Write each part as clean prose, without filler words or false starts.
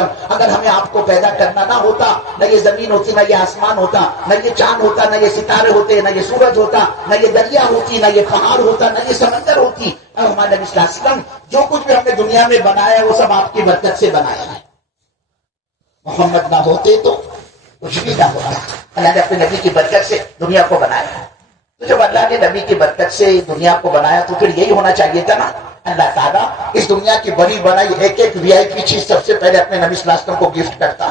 اگر ہمیں آپ کو پیدا کرنا نہ ہوتا، نہ یہ زمین ہوتی، نہ یہ آسمان ہوتا، نہ یہ چاند ہوتا، نہ یہ ستارے ہوتے، نہ یہ سورج ہوتا، نہ یہ دریا ہوتی، نہ یہ پہاڑ ہوتا، نہ یہ سمندر ہوتی. اور ہمارے نبی صلی اللہ علیہ وسلم جو کچھ بھی ہم نے دنیا میں بنایا ہے وہ سب آپ کی برکت سے بنایا ہے. محمد نہ ہوتے تو کچھ بھی نہ ہوتا. اللہ نے اپنے نبی کی برکت سے دنیا کو بنایا ہے. تو جب اللہ نے نبی کی برکت سے دنیا کو بنایا تو پھر یہی ہونا چاہیے تھا نا. اللہ تعالیٰ اس دنیا کی بڑی بڑائی ایک ایک وی آئی پی چیز سب سے پہلے اپنے نبی صلی اللہ علیہ وسلم کو گفٹ کرتا.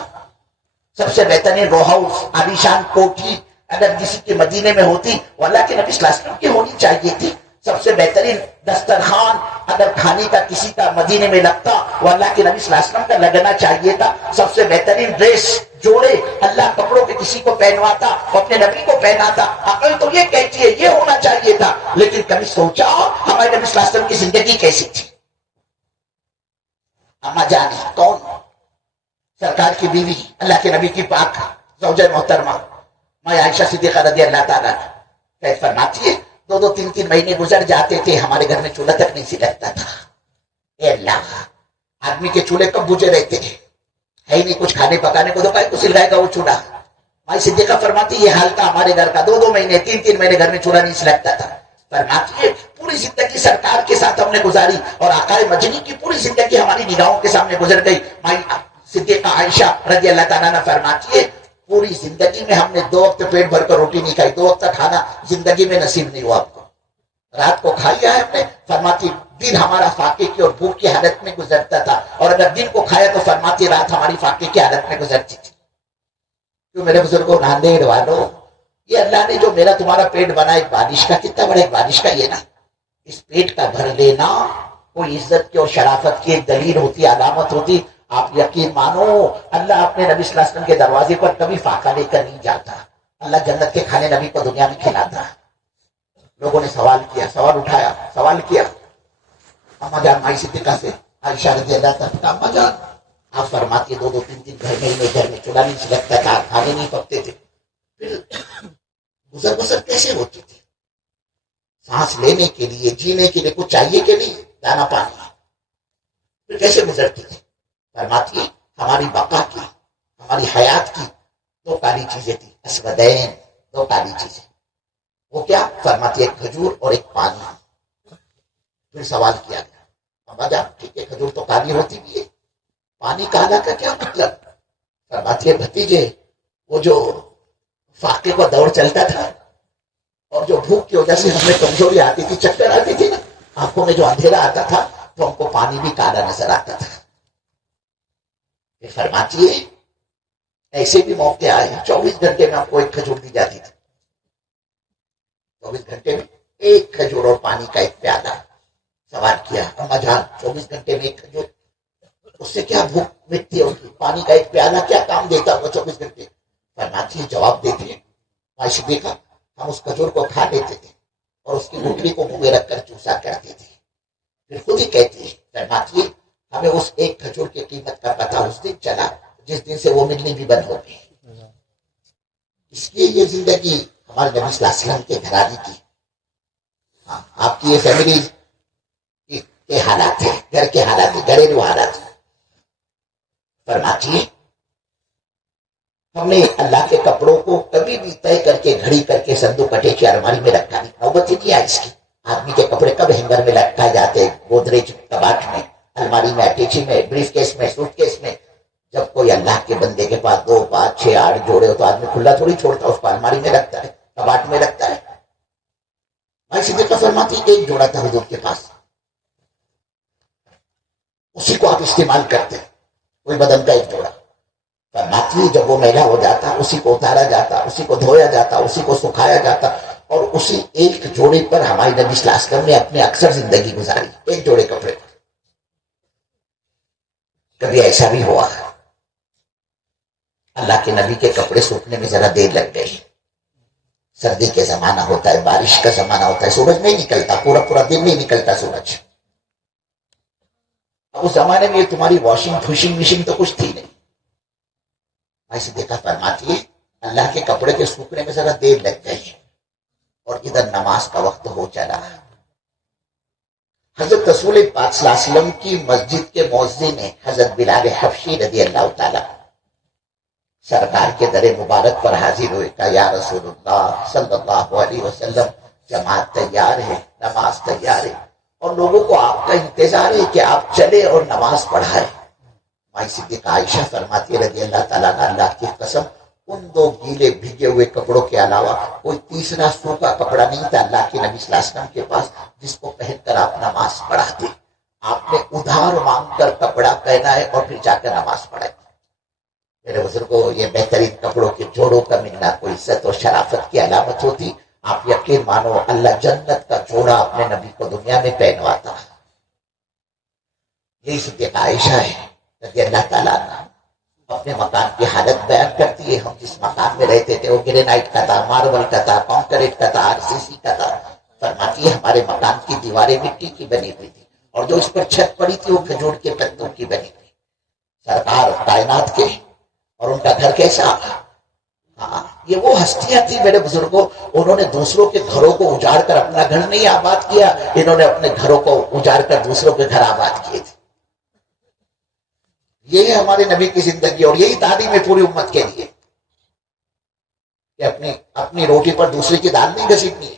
سب سے بہترین رو ہاؤس، عالیشان کوٹھی اگر کسی کے مدینے میں ہوتی وہ اللہ کے نبی صلی اللہ علیہ وسلم کی ہونی چاہیے تھی. سب سے بہترین دسترخوان اگر کھانے کا کسی کا مدینے میں لگتا وہ اللہ کے نبی صلی اللہ علیہ وسلم کا لگنا چاہیے تھا. سب سے بہترین ڈریس جوڑے اللہ کپڑوں کے کسی کو پہنواتا وہ اپنے نبی کو پہناتا. عقل تو یہ کہتی ہے یہ ہونا چاہیے تھا، لیکن کبھی سوچا ہمارے نبی صلی اللہ علیہ وسلم کی زندگی کیسی تھی؟ اما جان کون؟ سرکار کی بیوی اللہ کے نبی کی پاک زوجہ محترمہ میں عائشہ صدیقہ رضی اللہ تعالیٰ عنہا فرماتی ہے 2-3 مہینے گزر جاتے تھے ہمارے گھر میں چولہا تک نہیں سلگتا تھا. اے اللہ، آدمی کے چولہے کب بجھے رہتے ہیں، ہے ہی نہیں کچھ کھانے پکانے کو، تو کہیں کو سلگائے گا وہ چولہا. مائی صدیقہ فرماتی یہ حال تھا ہمارے گھر کا. 2 مہینے 3 مہینے گھر میں چولہا نہیں سلگتا تھا. فرماتی ہے پوری زندگی سرکار کے ساتھ ہم نے گزاری اور آقا مجنی کی پوری زندگی ہماری نگاہوں کے سامنے گزر گئی. مائی صدیقہ عائشہ رضی اللہ تعالیٰ عنہ فرماتی ہے پوری زندگی میں ہم نے 2 وقت پیٹ بھر کر روٹی نہیں کھائی. 2 وقت کھانا زندگی میں نصیب نہیں ہوا آپ کو. رات کو کھایا ہے ہم نے. فرماتی دن ہمارا فاقے کی اور بھوک کی حالت میں گزرتا تھا، اور اگر دن کو کھایا تو فرماتی رات ہماری فاقے کی حالت میں گزرتی تھی. کیوں میرے بزرگوں ناندیڑ والوں، یہ اللہ نے جو میرا تمہارا پیٹ بنا ایک بارش کا، کتنا بڑا ایک بارش کا یہ نا، اس پیٹ کا بھر لینا کوئی عزت کی اور شرافت کی ایک دلیل ہوتی، علامت ہوتی. آپ یقین مانو اللہ اپنے نبی صلی اللہ علیہ وسلم کے دروازے پر کبھی فاقہ لے کر نہیں جاتا. اللہ جنت کے کھانے نبی کو دنیا میں کھلاتا. لوگوں نے سوال کیا، سوال اٹھایا، سوال کیا اما جان مائی صدیقہ سے عائشہ رضی اللہ تعالیٰ، اما جان آپ فرماتی 2-3 گھر میں چولہا نہیں سلگتا تھا، کھانے نہیں پکتے تھے، پھر گزر بسر کیسے ہوتی تھی؟ سانس لینے کے لیے جینے کے لیے کچھ چاہیے کہ نہیں؟ دانا پانی، پھر کیسے گزرتی تھی؟ فرماتی ہے ہماری بقا کی، ہماری حیات کی 2 کالی چیزیں تھی، اسودین، 2 کالی چیزیں. وہ کیا؟ فرماتی ہے ایک کھجور اور ایک پانی. پھر سوال کیا گیا ابا جان ٹھیک ہے کھجور تو کالی ہوتی بھی ہے، پانی کالا کا کیا مطلب؟ فرماتی ہے بھتیجے وہ جو فاقے کو دور چلتا تھا اور جو بھوک کی وجہ سے ہمیں کمزوری آتی تھی، چکر آتی تھی نا، آنکھوں میں جو اندھیرا آتا تھا تو ہم کو پانی بھی کالا نظر آتا تھا. پھر فرماتی ہے ایسے بھی موقع آئے 24 گھنٹے میں آپ کو ایک کھجور دی جاتی تھی. 24 گھنٹے میں ایک کھجور اور پانی کا ایک پیالہ. سوال کیا اما جان 24 گھنٹے میں ایک کھجور، اس سے کیا بھوک مٹتی ہے؟ پانی کا ایک پیالہ کیا کام دیتا ہوگا 24 گھنٹے؟ فرماتی ہے جواب دیتی ہے عائشہ دیکھا ہم اس کھجور کو کھا لیتے تھے اور اس کی گٹلی کو منہ میں رکھ کر چوسا کرتے تھے. پھر خود ہی کہتی ہے فرماتی ہے ہمیں اس ایک کھجور کی قیمت کا پتہ اس دن چلا جس دن سے وہ ملنی بھی بند ہو گئی. اس لیے یہ زندگی ہمارے نبی صلی اللہ علیہ وسلم کے گھرانے کی، آپ کی یہ فیملی کے حالات ہیں، گھر کے حالات ہیں، گھریلو حالات ہیں. فرماتی ہے ہم نے اللہ کے کپڑوں کو کبھی بھی طے کر کے گھڑی کر کے صندوق کٹے کی الماری میں رکھا نہیں. نوبت ہی نہیں آئی اس کی. آدمی کے کپڑے کب ہینگر میں لٹکائے جاتے، گودریج کباٹ میں، الماری میں، اٹیچی میں، بریف کیس میں، سوٹ کیس میں. جب کوئی اللہ کے بندے کے پاس 2 5 6 8 جوڑے ہو تو آدمی کھلا تھوڑی چھوڑتا، اس کو الماری میں رکھتا ہے، کباٹ میں رکھتا ہے. بھائی صدیقہ فرماتی ایک جوڑا تھا حضور کے پاس، اسی کو آپ استعمال کرتے، کوئی بدن کا ایک جوڑا. فرماتی جب وہ میلا ہو جاتا اسی کو اتارا جاتا، اسی کو دھویا جاتا، اسی کو سکھایا جاتا، اور اسی ایک جوڑے پر ہمارے نبی صلی اللہ علیہ وسلم نے اپنے اکثر زندگی گزاری، ایک جوڑے کپڑے پر. کبھی ایسا بھی ہوا اللہ کے نبی کے کپڑے سوکھنے میں ذرا دیر لگ گئی، سردی کے زمانہ ہوتا ہے، بارش کا زمانہ ہوتا ہے، سورج نہیں نکلتا، پورا دن نہیں نکلتا سورج. اب اس زمانے میں تمہاری واشنگ مشین تو کچھ تھی نہیں. ایسے دیکھا فرماتی ہے اللہ کے کپڑے کے سوکھنے میں ذرا دیر لگ گئی اور ادھر نماز کا وقت ہو چلا. حضرت رسول پاک صلی اللہ علیہ وسلم کی مسجد کے مؤذن نے حضرت بلال حبشی رضی اللہ تعالیٰ سرکار کے در مبارک پر حاضر ہوئے، کہا یا رسول اللہ صلی اللہ علیہ وسلم، جماعت تیار ہے، نماز تیار ہے، اور لوگوں کو آپ کا انتظار ہے کہ آپ چلے اور نماز پڑھائیں۔ مائی صدیقہ عائشہ فرماتی رضی اللہ تعالیٰ عنہ، اللہ کی قسم ان دو گیلے بھیگے ہوئے کپڑوں کے علاوہ کوئی تیسرا سوکھا کپڑا نہیں تھا اللہ کے نبی صلی اللہ علیہ وسلم کے پاس جس کو پہن کر آپ نماز پڑھاتے۔ آپ نے ادھار مانگ کر کپڑا پہنا ہے اور پھر جا کر نماز پڑھائی۔ میرے بزرگوں، یہ بہترین کپڑوں کے جوڑوں کا ملنا کوئی عزت اور شرافت کی علامت ہوتی۔ آپ یقین مانو اللہ جنت کا جوڑا اپنے نبی کو دنیا میں پہنواتا۔ یہی صدیقہ عائشہ ہے رضی اللہ تعالیٰ عنہ، اپنے مکان کی حالت بیان کرتی ہے۔ ہم جس مکان میں رہتے تھے وہ گرینائٹ کا تھا، ماربل کا تھا، کانکریٹ کا تھا، RCC کا تھا۔ فرماتی ہے ہمارے مکان کی دیواریں مٹی کی بنی ہوئی تھی اور جو اس پر چھت پڑی تھی وہ کھجور کے پتوں کی بنی تھی۔ سرکار کائنات کے اور ان کا گھر کیسا؟ ہاں، یہ وہ ہستیاں تھی میرے بزرگوں، انہوں نے دوسروں کے گھروں کو اجاڑ کر اپنا گھر نہیں آباد کیا، انہوں نے اپنے گھروں کو اجاڑ کر دوسروں کے گھر آباد کیے تھے۔ یہ ہے ہمارے نبی کی زندگی اور یہی تعلیم ہے پوری امت کے لیے کہ اپنی روٹی پر دوسرے کی دال نہیں گھسیٹنی ہے،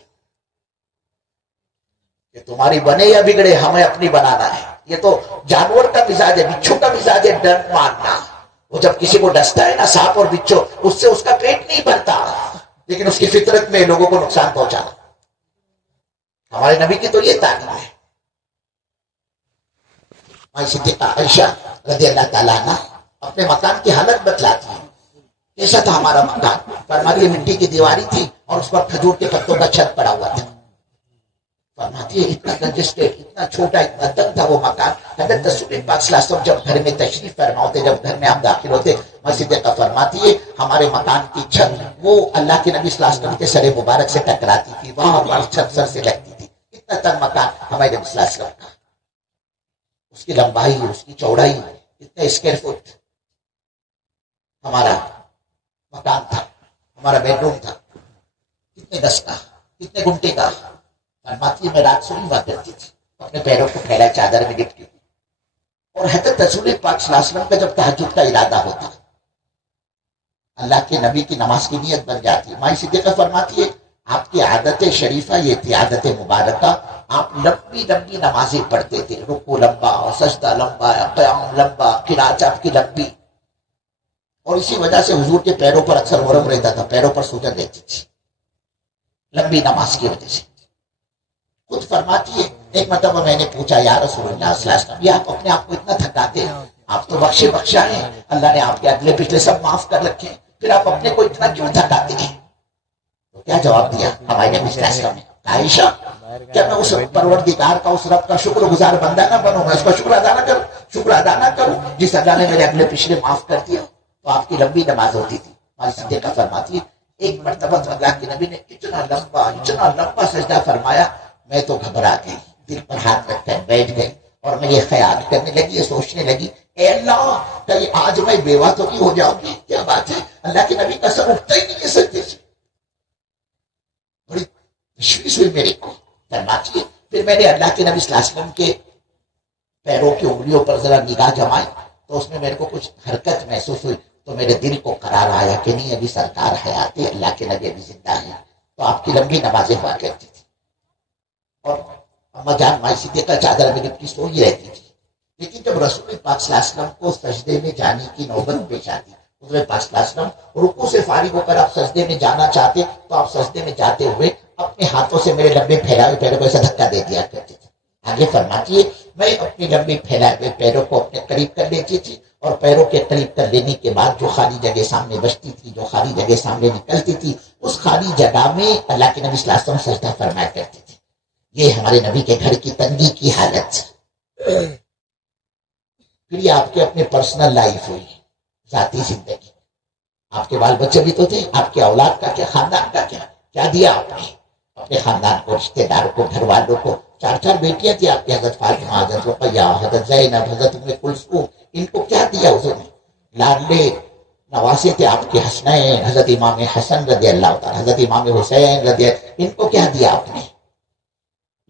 کہ تمہاری بنے یا بگڑے ہمیں اپنی بنانا ہے۔ یہ تو جانور کا مزاج ہے، بچھو کا مزاج ہے ڈر مارنا۔ وہ جب کسی کو ڈستا ہے نا سانپ اور بچھو، اس سے اس کا پیٹ نہیں بھرتا، لیکن اس کی فطرت میں لوگوں کو نقصان پہنچانا۔ ہمارے نبی کی تو یہ تعلیم ہے۔ صدیقہ عائشہ رضی اللہ تعالیٰ عنہ اپنے مکان کی حالت بتلاتی ہے، کیسا تھا ہمارا مکان؟ فرماتی ہے مٹی کی دیواری تھی اور اس پر کھجور کے پتوں کا چھت پڑا ہوا تھا۔ فرماتی ہے اتنا کنجسٹڈ، اتنا چھوٹا، اتنا تنگ تھا وہ مکان۔ حضرت رسول پاک صلی اللہ علیہ وسلم جب گھر میں تشریف فرما ہوتے، جب گھر میں ہم داخل ہوتے، صدیقہ فرماتی ہے ہمارے مکان کی چھت وہ اللہ کے نبی صلی اللہ علیہ وسلم کے سر مبارک سے ٹکراتی تھی، وہاں پر چھت سر سے لگتی تھی۔ اتنا تنگ مکان ہمارے نبی صلی اللہ علیہ وسلم کا، اس کی لمبائی، اس کی چوڑائی کتنے اسکوائر فٹ ہمارا مکان تھا، ہمارا بیڈ روم تھا، کتنے گز کا، کتنے گھنٹے کا۔ فرماتی ہے میں رات سوئی ہوا کرتی تھی، اپنے پیروں کو پھیلا چادر میں لپٹی ہوئی، اور حضرت رسول پاک صلی اللہ علیہ وسلم کا جب تہجد کا ارادہ ہوتا، اللہ کے نبی کی نماز کی نیت بن جاتی ہے۔ مائی صدیقہ فرماتی ہے آپ کی عادت شریفہ یہ تھی، عادت مبارکہ، آپ لمبی لمبی نمازیں پڑھتے تھے، رکوع لمبا اور سجدہ لمبا، قیام لمبا، قرات آپ کی لمبی، اور اسی وجہ سے حضور کے پیروں پر اکثر ورم رہتا تھا، پیروں پر سوجن رہتی تھی لمبی نماز کی وجہ سے۔ خود فرماتی ہے ایک مرتبہ میں نے پوچھا یا رسول اللہ صلی اللہ علیہ وسلم، یہ آپ اپنے آپ کو اتنا تھکاتے ہیں، آپ تو بخشا ہیں، اللہ نے آپ کے اگلے پچھلے سب معاف کر رکھے ہیں، پھر آپ اپنے کو اتنا کیوں تھکاتے ہیں؟ تو کیا جواب دیا ہمارے نبی صلی اللہ علیہ وسلم نے؟ عائشہ کیا میں اس پروردگار کا، اس رب کا شکر گزار بندہ نہ بنوں، میں اس کا شکر ادا نہ کروں جس اللہ نے میرے اگلے پچھلے معاف کر دیا؟ تو آپ کی لمبی نماز ہوتی تھی۔ ہماری صدیقہ فرماتی ہے ایک مرتبہ تو اللہ کے نبی نے اتنا لمبا سجدہ فرمایا، میں تو گھبرا گئی، دل پر ہاتھ رکھ کر بیٹھ گئی اور میں یہ خیال کرنے لگی، یہ سوچنے لگی اے اللہ کہیں آج میں بیوہ تو نہیں ہو جاؤں گی؟ کیا بات ہے، اللہ کے نبی کا سر اٹھتا ہی نہیں ہے سجدے سے۔ بڑی تشویش ہوئی میرے کو۔ فرماتی ہے پھر میں نے اللہ کے نبی صلی اللہ علیہ وسلم کے پیروں کی انگلیوں پر ذرا نگاہ جمائی تو اس میں میرے کو کچھ حرکت محسوس ہوئی، تو میرے دل کو قرار آیا کہ نہیں ابھی سرکار حیات ہے، اللہ کے نبی ابھی زندہ ہے۔ تو آپ کی لمبی نمازیں ہوا کرتی تھی اور اما جان مائی صدیقہ چادر میں لپٹی سوئی رہتی تھی۔ لیکن جب رسول پاک صلی اللہ علیہ وسلم کو سجدے میں جانے کی نوبت پیش آتی، حضور پاک صلی اللہ علیہ وسلم رکوع سے فارغ ہو کر آپ سجدے میں جانا چاہتے تو آپ سجدے میں جاتے ہوئے اپنے ہاتھوں سے میرے لمبے پھیلائے ہوئے پیروں کو ایسا دھکا دے دیا کرتے تھے۔ آگے فرماتی ہے میں اپنی لمبی پھیلائے ہوئے پیروں کو اپنے قریب کر لیتی تھی، اور پیروں کے قریب کر لینے کے بعد جو خالی جگہ سامنے بچتی تھی، جو خالی جگہ سامنے نکلتی تھی، اس خالی جگہ میں اللہ کے نبی صلی اللہ علیہ وسلم سجدہ فرمایا کرتے تھے۔ یہ ہمارے نبی کے گھر کی تنگی کی حالت۔ پھر یہ آپ کے اپنے پرسنل لائف ہوئی، ذاتی زندگی، آپ کے بال بچے بھی تو تھے، آپ کے اولاد کا کیا، خاندان کا کیا دیا آپ نے اپنے خاندان کو، رشتے داروں کو، گھر والوں کو؟ 4 بیٹیاں تھیں آپ کی، حضرت فاطمہ، حضرت رقیہ، حضرت زینب، حضرت ام کلثوم، ان کو کیا دیا حضور نے؟ لاڈلے نواسے تھے آپ کے حسنین، حضرت امام حسن رضی اللہ تعالیٰ، حضرت امام حسین رضی اللہ، ان کو کیا دیا آپ نے؟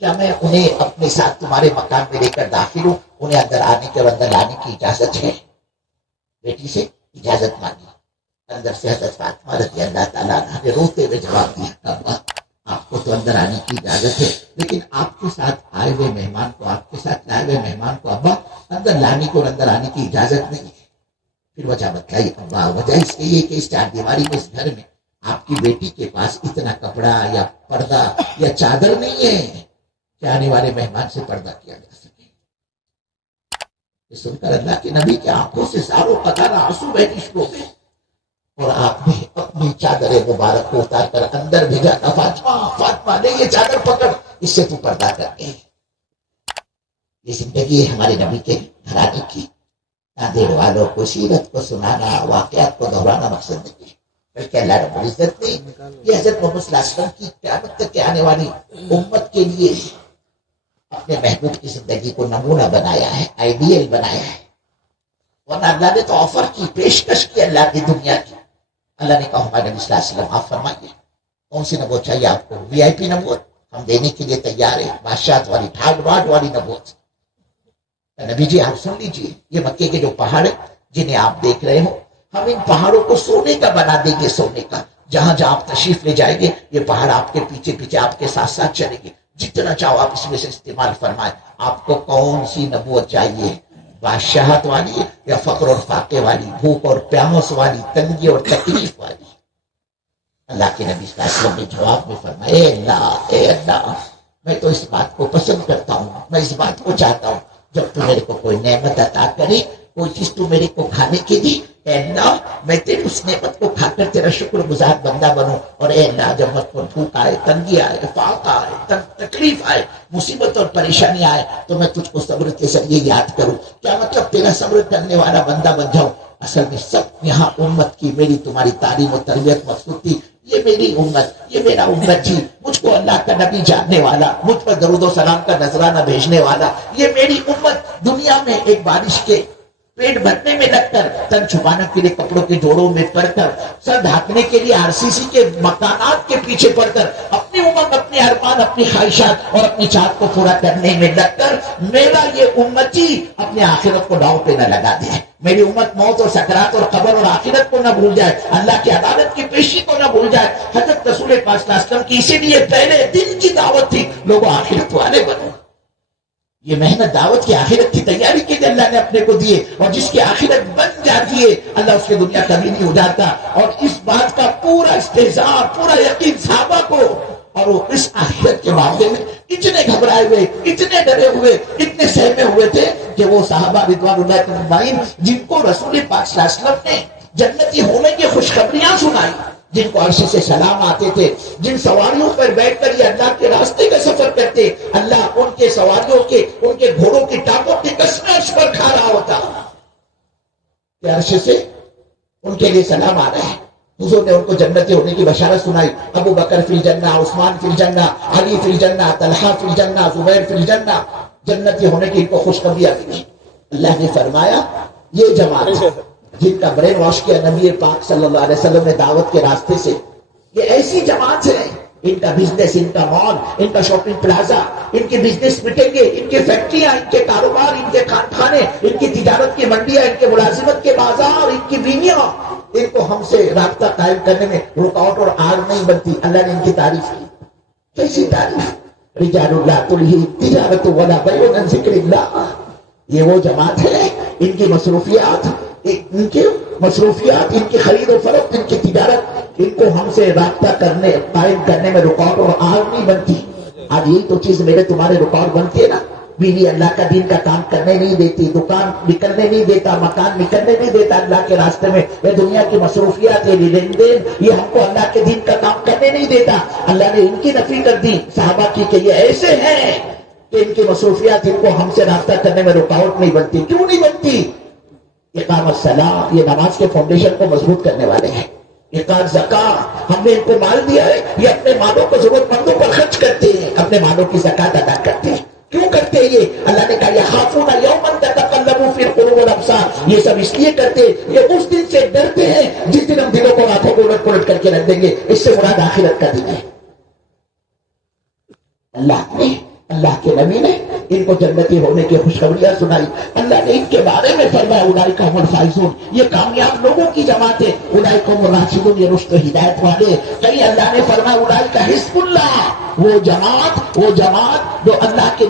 کیا میں انہیں اپنے ساتھ تمہارے مکان میں لے کر داخل ہوں؟ انہیں اندر آنے کے اور اندر لانے کی اجازت ہے؟ بیٹی سے اجازت مانگی. اندر سے حضرت فاطمہ رضی اللہ تعالیٰ عنہ نے روتے ہوئے جواب دیا، ابا آپ کو تو اندر آنے کی اجازت ہے، لیکن آپ کے ساتھ آئے ہوئے مہمان کو، آپ کے ساتھ لائے ہوئے مہمان کو ابا اندر لانے کو اور اندر آنے کی اجازت نہیں ہے. پھر وجہ بتلائی. ابا وجہ اس لیے کہ اس چار دیواری میں، اس گھر میں آپ کی بیٹی کے پاس اتنا کپڑا یا پردہ یا چادر نہیں ہے کہ آنے والے مہمان سے پردہ کیا جا سکے. یہ سن کر اللہ کے نبی کی آنکھوں سے زاروں قطار آنسو بہنے شروع ہوئے اور آپ نے اپنی چادر مبارک کو اتار کر اندر بھیجا. فاطمہ فاطمہ نے یہ چادر پکڑ، اس سے تو پردہ کر کے. یہ زندگی ہے ہمارے نبی کے گھرانے کی. نادر والوں کو سیرت کو سنانا، واقعات کو دہرانا مقصد نہیں ہے، بلکہ اللہ رب العزت نے یہ حضرت محمد صلی اللہ علیہ وسلم کی قیامت تک کے آنے والی امت کے لیے اپنے محبوب کی زندگی کو نمونہ بنایا ہے، آئیڈیل بنایا ہے. ورنہ اللہ نے تو آفر کی، پیشکش کی اللہ کی دنیا کی. اللہ نے کہا ہمارے نبی صلی اللہ علیہ وسلم آپ فرمائیے کون سی نبوت چاہیے آپ کو؟ وی آئی پی نبوت ہم دینے کے لیے تیار ہیں، بادشاہت والی ٹھاٹ باٹ والی نبوت. نبی جی آپ سن لیجیے، یہ مکے کے جو پہاڑ ہیں جنہیں آپ دیکھ رہے ہو، ہم ان پہاڑوں کو سونے کا بنا دیں گے، سونے کا. جہاں جہاں آپ تشریف لے جائیں گے یہ پہاڑ آپ کے پیچھے پیچھے آپ کے ساتھ ساتھ چلیں گے. جتنا چاہو آپ اس میں سے استعمال فرمائیں. آپ کو کون سی نبوت چاہیے؟ بادشاہت والی یا فقر اور فاقے والی، بھوک اور پیاس والی، تنگی اور تکلیف والی؟ اللہ کے نبی صلی اللہ علیہ وسلم نے جواب میں فرمایا، اے اللہ میں تو اس بات کو پسند کرتا ہوں، میں اس بات کو چاہتا ہوں جب تو میرے کو کوئی نعمت عطا کرے، کوئی چیز تو میرے کو کھانے کی دی، اے اللہ میں تیری اس نعمت کو کھا کر تیرا شکر گزار بندہ بنوں. اور اے اللہ جب مجھ پر بھوک آئے، تنگی آئے، فاقہ آئے، تکلیف آئے، مصیبت اور پریشانی آئے تو میں تجھ کو صبر کے ذریعے یاد کروں. کیا مطلب تیرا صبر کرنے والا بندہ بن جاؤں؟ اصل میں سب یہاں امت کی میری تمہاری تعلیم و تربیت مقصود تھی. یہ میری امت، یہ میرا امت جی، مجھ کو اللہ کا نبی جاننے والا، مجھ پر درود و سلام کا نذرانہ بھیجنے والا، یہ میری امت دنیا میں ایک بارش کے پیٹ بھرنے میں لگ کر، تن چھپانے کے لیے کپڑوں کے جوڑوں میں پڑ کر، سر ڈھانکنے کے لیے RCC کے مکانات کے پیچھے پڑ کر، اپنی امت، اپنی ارمان، اپنی خواہشات اور اپنی چاہت کو پورا کرنے میں لگ کر، میرا یہ امتی اپنے آخرت کو داؤ پہ نہ لگا دے. میری امت موت اور سکرات اور قبر اور آخرت کو نہ بھول جائے، اللہ کی عدالت کی پیشی کو نہ بھول جائے. حضرت رسول پاک صلی اللہ علیہ وسلم کی اسی لیے پہلے دن کی دعوت تھی، لوگوں آخرت والے بنو. یہ محنت دعوت کی آخرت کی تیاری کے لیے اللہ نے اپنے کو دیے، اور جس کی آخرت بن جاتی ہے اللہ اس کی دنیا کبھی نہیں اجاڑتا. اور اس بات کا پورا استحضار، پورا یقین صحابہ کو، اور وہ اس آخرت کے معاملے میں اتنے گھبرائے ہوئے، اتنے ڈرے ہوئے، اتنے سہمے ہوئے تھے کہ وہ صحابہ رضوان اللہ اجمعین جن کو رسول پاک صلی اللہ علیہ وسلم نے جنتی ہونے کی خوشخبریاں سنائی، جن کو عرش سے سلام آتے تھے، جن سواریوں پر بیٹھ کر یہ اللہ کے راستے کا سفر کرتے، اللہ ان کے سواریوں کے، ان کے گھوڑوں کی ٹانگوں کی قسمیں عرش پر کھا رہا ہوتا کہ عرش سے ان کے لیے سلام آ رہا ہے. حضور نے ان کو جنتی ہونے کی بشارت سنائی. ابو بکر فی الجنہ، عثمان فی الجنہ، علی فی الجنہ، طلحہ فی الجنہ، زبیر فی الجنہ، جنتی ہونے کی ان کو خوشخبریاں ملی. اللہ نے فرمایا یہ جماعت جن کا برین واش کیا نبی پاک صلی اللہ علیہ وسلم نے دعوت کے راستے سے، یہ ایسی جماعت ہے، ان کا بزنس، ان کا مال، ان کا شاپنگ پلازا، ان کے بزنس مٹیں گے، ان کی فیکٹریاں، ان کے کاروبار، ان کے کارخانے، ان کی تجارت کی منڈیاں، ان کے ملازمت کے بازار، ان کی بیویاں، ان کو ہم سے رابطہ قائم کرنے میں رکاوٹ اور آڑ نہیں بنتی. اللہ نے ان کی تعریف کی. کیسی تعریف؟ رجال اللہ تلہی تجارت ولا بیع عن ذکر اللہ. یہ وہ جماعت ہے، ان کی مصروفیات، ان کی خرید و فروخت، ان کی تجارت، ان کو ہم سے رابطہ کرنے، قائم کرنے میں رکاوٹ اور آڑ نہیں بنتی. آج یہی تو چیز میرے تمہارے رکاوٹ بنتی ہے نا. بیوی اللہ کا دین کا کام کرنے نہیں دیتی، دکان نکلنے نہیں دیتا، مکان نکلنے نہیں دیتا اللہ کے راستے میں. یہ دنیا کی مصروفیات، یہ لین دین، یہ ہم کو اللہ کے دین کا کام کرنے نہیں دیتا. اللہ نے ان کی نفی کر دی صحابہ کی کہ یہ ایسے ہیں کہ ان کی مصروفیات ان کو ہم سے رابطہ کرنے میں رکاوٹ نہیں بنتی. کیوں نہیں بنتی؟ اقامت صلاح، یہ نماز کے فاؤنڈیشن کو مضبوط کرنے والے ہیں. اقامت زکات، ہم نے ان کو مال دیا ہے، یہ اپنے مالوں کو ضرورت مندوں پر خرچ کرتے ہیں، اپنے مالوں کی زکات ادا کرتے ہیں. کیوں کرتے ہیں یہ؟ اللہ نے کہا یخافون یوما تتقلب فیہ القلوب والابصار. یہ سب اس لیے کرتے، یہ اس دن سے ڈرتے ہیں جس دن ہم دلوں کو راتوں کو الٹ پلٹ کر کے رکھ دیں گے. اس سے مراد آخرت کا دن ہے. اللہ نے اللہ کے نبی نے ان کو جنتی ہونے کی خوشخبریاں سنائی. اللہ نے ان کے بارے میں فرمایا اولئک هم الفائزون، یہ کامیاب لوگوں کی جماعت ہے. اولئک هم الراشدون، یہ رشد و ہدایت والے. کہیں اللہ نے فرمایا اولئک حزب اللہ، وہ جماعت جو اللہ کے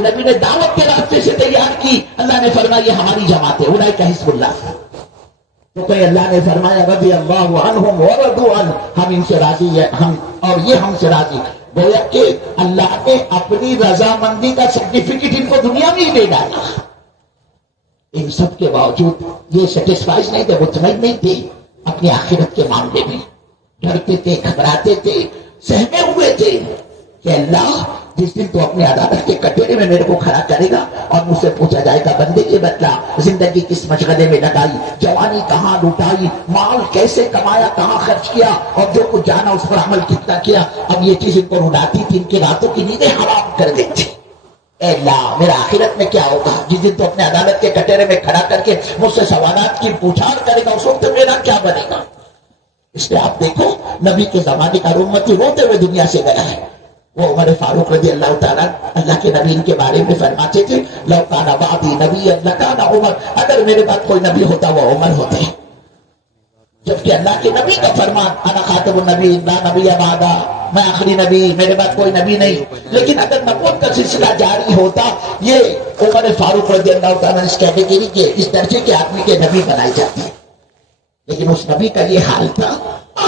نبی نے دعوت کے راستے سے تیار کی. اللہ نے فرمایا یہ ہماری جماعت ہے، اولئک حزب اللہ. تو کہیں اللہ نے فرمایا رضی اللہ عنہم ورضوا عنہ، ہم ان سے راضی ہیں، اور یہ ہم سے راضی. گویا کہ اللہ نے اپنی رضامندی کا سرٹیفکیٹ ان کو دنیا میں ہی دے ڈالا. ان سب کے باوجود یہ سیٹسفائز نہیں تھے، مطمئن نہیں تھے اپنی آخرت کے معاملے میں. ڈرتے تھے، گھبراتے تھے، سہمے ہوئے تھے کہ اللہ جس دن تو اپنے عدالت کے کٹورے میں میرے کو کھڑا کرے گا اور مجھ سے پوچھا جائے گا بندے یہ بتلا زندگی کس مشغلے میں لگائی، جوانی کہاں لٹائی، مال کیسے کمایا، کہاں خرچ کیا، اور جو کچھ جانا اس پر عمل کتنا کیا. اب یہ چیز ان کو رلاتی تھی، ان کی راتوں کی نیندیں حرام کر دیتی. اے اللہ میرا آخرت میں کیا ہوگا جس دن تو اپنے عدالت کے کٹورے میں کھڑا کر کے مجھ سے سوالات کی پوچھاڑ کرے گا، اس وقت میرا کیا بنے گا. اس لیے آپ دیکھو نبی کے زمانے کا امتی روتے ہوئے دنیا سے گیا ہے. وہ عمر فاروق رضی اللہ تعالیٰ اللہ کے نبی ان کے بارے میں فرماتے تھے لو کان بعدی نبی لکان عمر، اگر میرے بعد کوئی نبی ہوتا وہ عمر ہوتے. جبکہ اللہ کے نبی کا فرمان انا خاتم النبی لا نبی بعدا، میں آخری نبی، میرے بعد کوئی نبی نہیں. لیکن اگر نبوت کا سلسلہ جاری ہوتا یہ عمر فاروق رضی اللہ تعالیٰ اس کیٹیگری کے اس درجے کے آدمی کے نبی بنائے جاتے. لیکن اس نبی کا یہ حال تھا،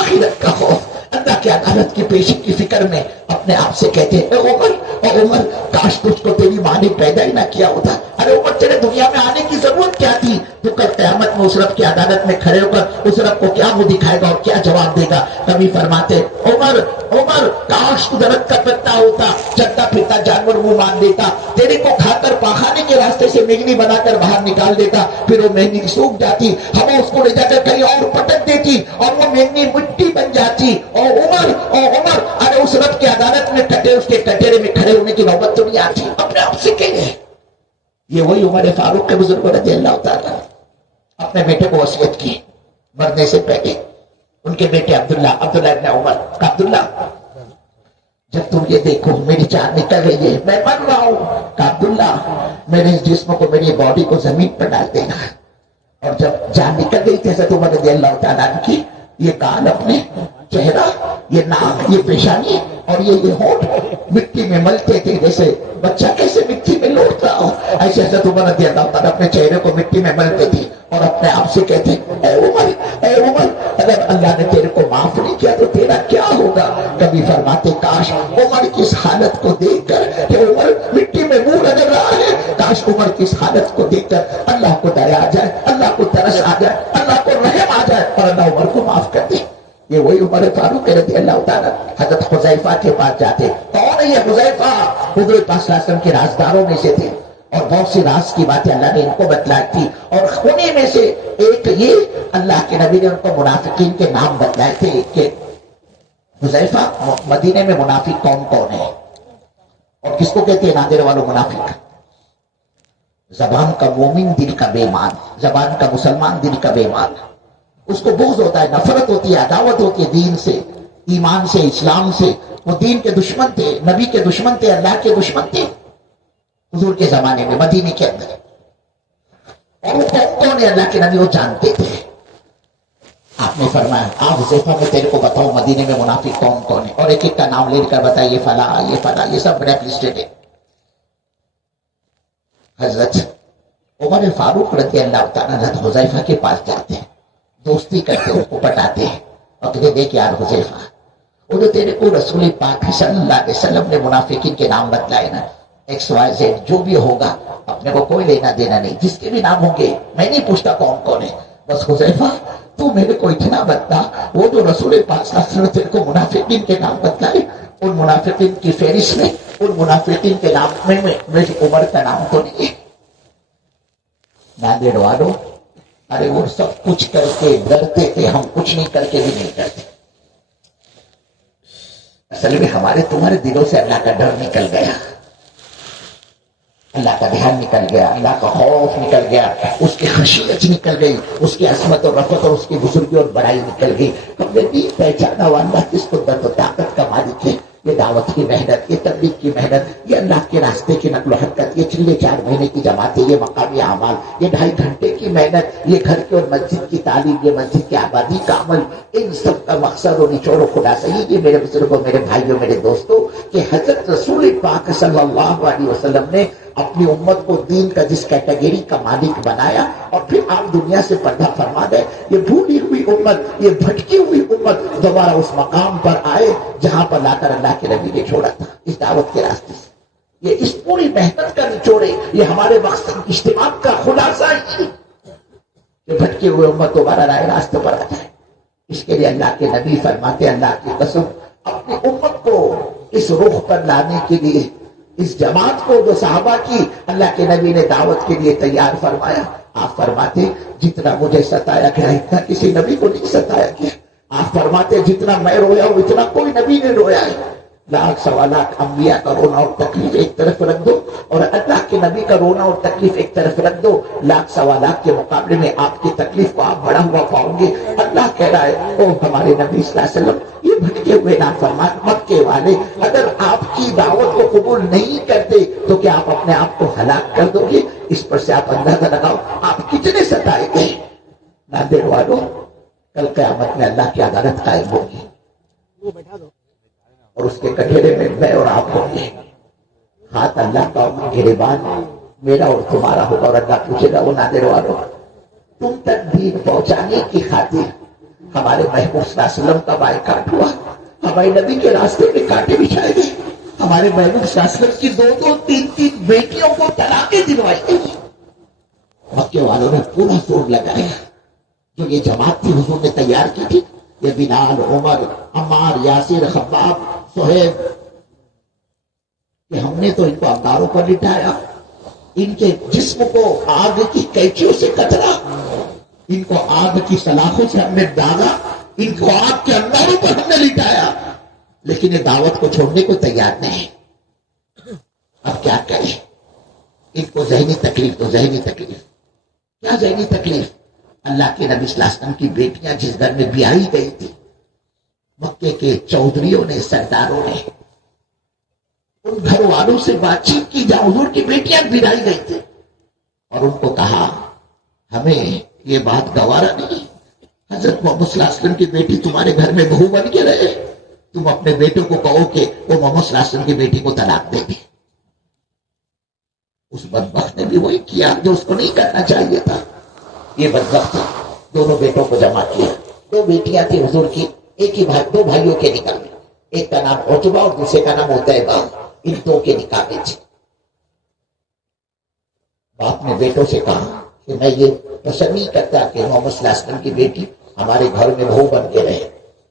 آخرت کا خوف، اللہ کی عدالت کی پیشی کی فکر میں اپنے آپ سے کہتے ہیں اے عمر کاش تجھ کو تیری ماں نے پیدا ہی نہ کیا ہوتا. ارے عمر تیرے دنیا میں آنے کی ضرورت کیا تھی؟ تو کل قیامت میں اس رب کی عدالت میں کھڑے ہو کر اس رب کو کیا منہ دکھائے گا اور کیا جواب دے گا؟ کبھی فرماتے عمر کاش تو درخت کا پتا ہوتا، چلتا پھرتا جانور منہ مان دیتا، تیرے کو کھا کر پاخانے کے راستے سے مہنگی بنا کر باہر نکال دیتا، پھر وہ مہنگی سوکھ جاتی، ہوا اس کو لے جا کر کہیں اور پٹک دیتی اور وہ مہنگی مٹی بن جاتی. اور عمر ارے اس رب کی عدالت میں اس کے کٹہرے میں کھڑے ہونے کی نوبت تو نہیں آتی. اپنے آپ سے کہے یہ وہی عمر فاروق کے بزرگ رضی اللہ تعالیٰ اپنے بیٹے کو وصیت کی مرنے سے پہلے. ان کے بیٹے عبداللہ ابن عمر، عبداللہ جب تم یہ دیکھو میری جان نکل رہی ہے، میں مر رہا ہوں، کہ عبداللہ میرے اس جسم کو، میری باڈی کو زمین پر ڈال دینا. اور جب جان نکل گئی تھی حضرت عمر رضی اللہ تعالیٰ کی، یہ کان اپنے چہرہ، یہ ناک، یہ پیشانی اور یہ ہونٹ مٹی میں ملتے تھے، جیسے بچہ کیسے مٹی میں لوٹتا ہو، ایسے حضرت عمر رضی اللہ تعالیٰ اپنے چہرے کو مٹی میں ملتے تھے اور اپنے آپ سے کہتے اے عمر اگر اللہ نے تیرے کو معاف نہیں کیا تو تیرا کیا ہوگا؟ کبھی فرماتے کاش عمر کی اس حالت کو دیکھ کر کہ عمر مٹی میں منہ رگڑ رہا ہے، کاش عمر کی اس حالت کو دیکھ کر اللہ کو دیا آ جائے، اللہ کو ترس آ جائے، اللہ کو رحم آ جائے اور اللہ عمر کو معاف کر دے. یہ وہی عمر فاروق رضی اللہ تعالیٰ حضرت حذیفہ کے پاس جاتے. کون ہے یہ حذیفہ؟ حضور پاک صلی اللہ علیہ وسلم کے رازداروں میں سے تھے اور بہت سی راز کی باتیں اللہ نے ان کو بتلائی تھی. اور انہیں میں سے ایک یہ اللہ کے نبی نے ان کو منافقین کے نام بتلائے تھے کہ حذیفہ مدینے میں منافق کون کون ہے اور کس کو کہتے ہیں؟ نادر والوں منافق. زبان کا مومن دل کا بے ایمان، زبان کا مسلمان دل کا بے ایمان، اس کو بغض ہوتا ہے، نفرت ہوتی ہے، عداوت ہوتی ہے دین سے، ایمان سے، اسلام سے. وہ دین کے دشمن تھے، نبی کے دشمن تھے، اللہ کے دشمن تھے حضور کے زمانے میں مدینے کے اندر. اور وہ کون ہے اللہ کے نبی وہ جانتے تھے. آپ نے فرمایا آپ حذیفہ میں تیرے کو بتاؤ مدینے میں منافق کون کون ہے، اور ایک ایک کا نام لے کر بتایا یہ فلاں یہ سب بلیک لسٹڈ ہے. حضرت عمر فاروق رضی اللہ تعالیٰ حضرت حذیفہ کے پاس جاتے ہیں، دوستی کرتے ہیں، اس کو پٹاتے ہیں اور کہتے دیکھ یار حذیفہ وہ جو تیرے کو رسول پاک صلی اللہ علیہ وسلم نے منافقین کے نام بتلائے نا، ایکس وائی زیڈ جو بھی ہوگا اپنے کو کوئی لینا دینا نہیں، جس کے بھی نام ہوں گے میں نہیں پوچھتا کون کون ہے، بس حذیفہ تو میرے کو اتنا بتا وہ جو رسول پاک صلی اللہ علیہ وسلم تیرے کو منافقین کے نام بتلائے ان منافقین کی فہرست میں، ان منافقین کے نام میں میری عمر کا نام تو نہیں ہے. ناندیڑ والوں ارے وہ سب کچھ کر کے ڈرتے تھے، ہم کچھ نہیں کر کے بھی نہیں ڈرتے. اصل میں ہمارے تمہارے دلوں سے اللہ کا ڈر نکل گیا، اللہ کا دھیان نکل گیا، اللہ کا خوف نکل گیا، اس کی خشیت نکل گئی، اس کی عظمت اور رفعت اور اس کی بزرگی اور بڑائی نکل گئی. ہم نے بھی پہچانا وہ اللہ کس قدرت و طاقت کا مالک ہے. یہ دعوت کی محنت، یہ تبلیغ کی محنت، یہ اللہ کے راستے کی نقل و حرکت، یہ 4 مہینے کی جماعتیں، یہ مقامی اعمال، یہ 2.5 گھنٹے کی محنت، یہ گھر کے اور مسجد کی تعلیم، یہ مسجد کی آبادی کا عمل، ان سب کا مقصد و نچوڑ و خلاصہ یہ میرے بزرگوں، میرے بھائیوں، میرے دوستوں، کہ حضرت رسول پاک صلی اللہ علیہ وسلم نے اپنی امت کو دین کا جس کیٹیگری کا مالک بنایا اور پھر آپ دنیا سے پردہ فرما گئے، یہ بھولی ہوئی امت، یہ بھٹکی ہوئی امت دوبارہ اس مقام پر آئے جہاں پر لا کر اللہ کے نبی نے چھوڑا تھا، اس دعوت کے راستے سے۔ یہ اس پوری محنت کا نچوڑے، یہ ہمارے مقصد اجتماع کا خلاصہ ہی، یہ بھٹکی ہوئے امت دوبارہ رائے راستے پر آ جائے۔ اس کے لیے اللہ کے نبی فرماتے، اللہ کی قسم، اپنی امت کو اس رخ پر لانے کے لیے، اس جماعت کو جو صحابہ کی اللہ کے نبی نے دعوت کے لیے تیار فرمایا، آپ فرماتے جتنا مجھے ستایا گیا اتنا کسی نبی کو نہیں ستایا گیا۔ آپ فرماتے جتنا میں رویا ہوں اتنا کوئی نبی نے رویا ہے۔ 1,00,000 انبیاء کا رونا اور تکلیف ایک طرف رکھ دو اور اللہ کے نبی کا رونا اور تکلیف ایک طرف رکھ دو، 1,00,000 کے مقابلے میں آپ کی تکلیف کو آپ بڑا ہوا پاؤ گے۔ اللہ کہہ رہا ہے، او ہمارے نبی صلی اللہ علیہ وسلم، یہ بھٹکے ہوئے نافرمان مکے والے اگر آپ کی دعوت کو قبول نہیں کرتے تو کیا آپ اپنے آپ کو ہلاک کر دو گے؟ اس پر سے آپ اندازہ لگاؤ آپ کتنے ستائے گئے۔ ناندیڑ والوں، کل قیامت میں اللہ کی عدالت قائم ہوگی اور اس کے کٹہرے میں اور آپ ہوں گے۔ ہاتھ اللہ کا اور گریبان میرا اور تمہارا ہوگا اور اللہ پوچھے گا، وہ ناندیڑ والوں، تم تک دین پہنچانے کی خاطر ہمارے محبوب صلی اللہ علیہ وسلم کا بائیکاٹ ہوا، ہمارے نبی کے راستے میں کانٹے بچھائے گئے، ہمارے محبوب صلی اللہ علیہ وسلم کی 2 3 بیٹیوں کو طلاقیں دلوائی گئی۔ مکے والوں نے پورا زور لگایا، جو یہ جماعت تھی حضور نے تیار کی تھی، یہ بلال، عمر، عمار، یاسر، خباب، صہیب، کہ ہم نے تو ان کو انگاروں پر لٹایا، ان کے جسم کو آگ کی قینچیوں سے کترا، ان کو آگ کی سلاخوں سے ہم نے داغا، ان کو آگ کے انگاروں پر ہم نے لٹایا، لیکن یہ دعوت کو چھوڑنے کو تیار نہیں۔ اب کیا کریں؟ ان کو ذہنی تکلیف تو ذہنی تکلیف، کیا ذہنی تکلیف؟ اللہ کے نبی صلی اللہ علیہ وسلم کی بیٹیاں جس گھر میں بیاہی گئی تھی، مکے کے چودھریوں نے، سرداروں نے ان گھر والوں سے بات چیت کی جہاں حضور کی بیٹیاں بیاہی گئی تھی، اور ان کو کہا ہمیں یہ بات گوارا نہیں، حضرت محمد صلی اللہ علیہ وسلم کی بیٹی تمہارے گھر میں بہو بن کے رہے، تم اپنے بیٹوں کو کہو کہ وہ محمد صلی اللہ علیہ وسلم کی بیٹی کو طلاق دے دے۔ اس بدبخت نے بھی وہی کیا جو اس کو نہیں کرنا چاہیے تھا۔ یہ بدبخت دونوں بیٹوں کو جمع کیا، 2 بیٹیاں تھی حضور کی، ایک ہی بھائی، 2 بھائیوں کے نکاح میں، ایک کا نام عتبہ اور دوسرے کا نام عتیبہ، ان 2 کے نکاح میں تھے۔ باپ نے بیٹوں سے کہا کہ میں یہ پسند نہیں کرتا کہ محمد صلی اللہ علیہ وسلم کی بیٹی ہمارے گھر میں بہو بن کے رہے،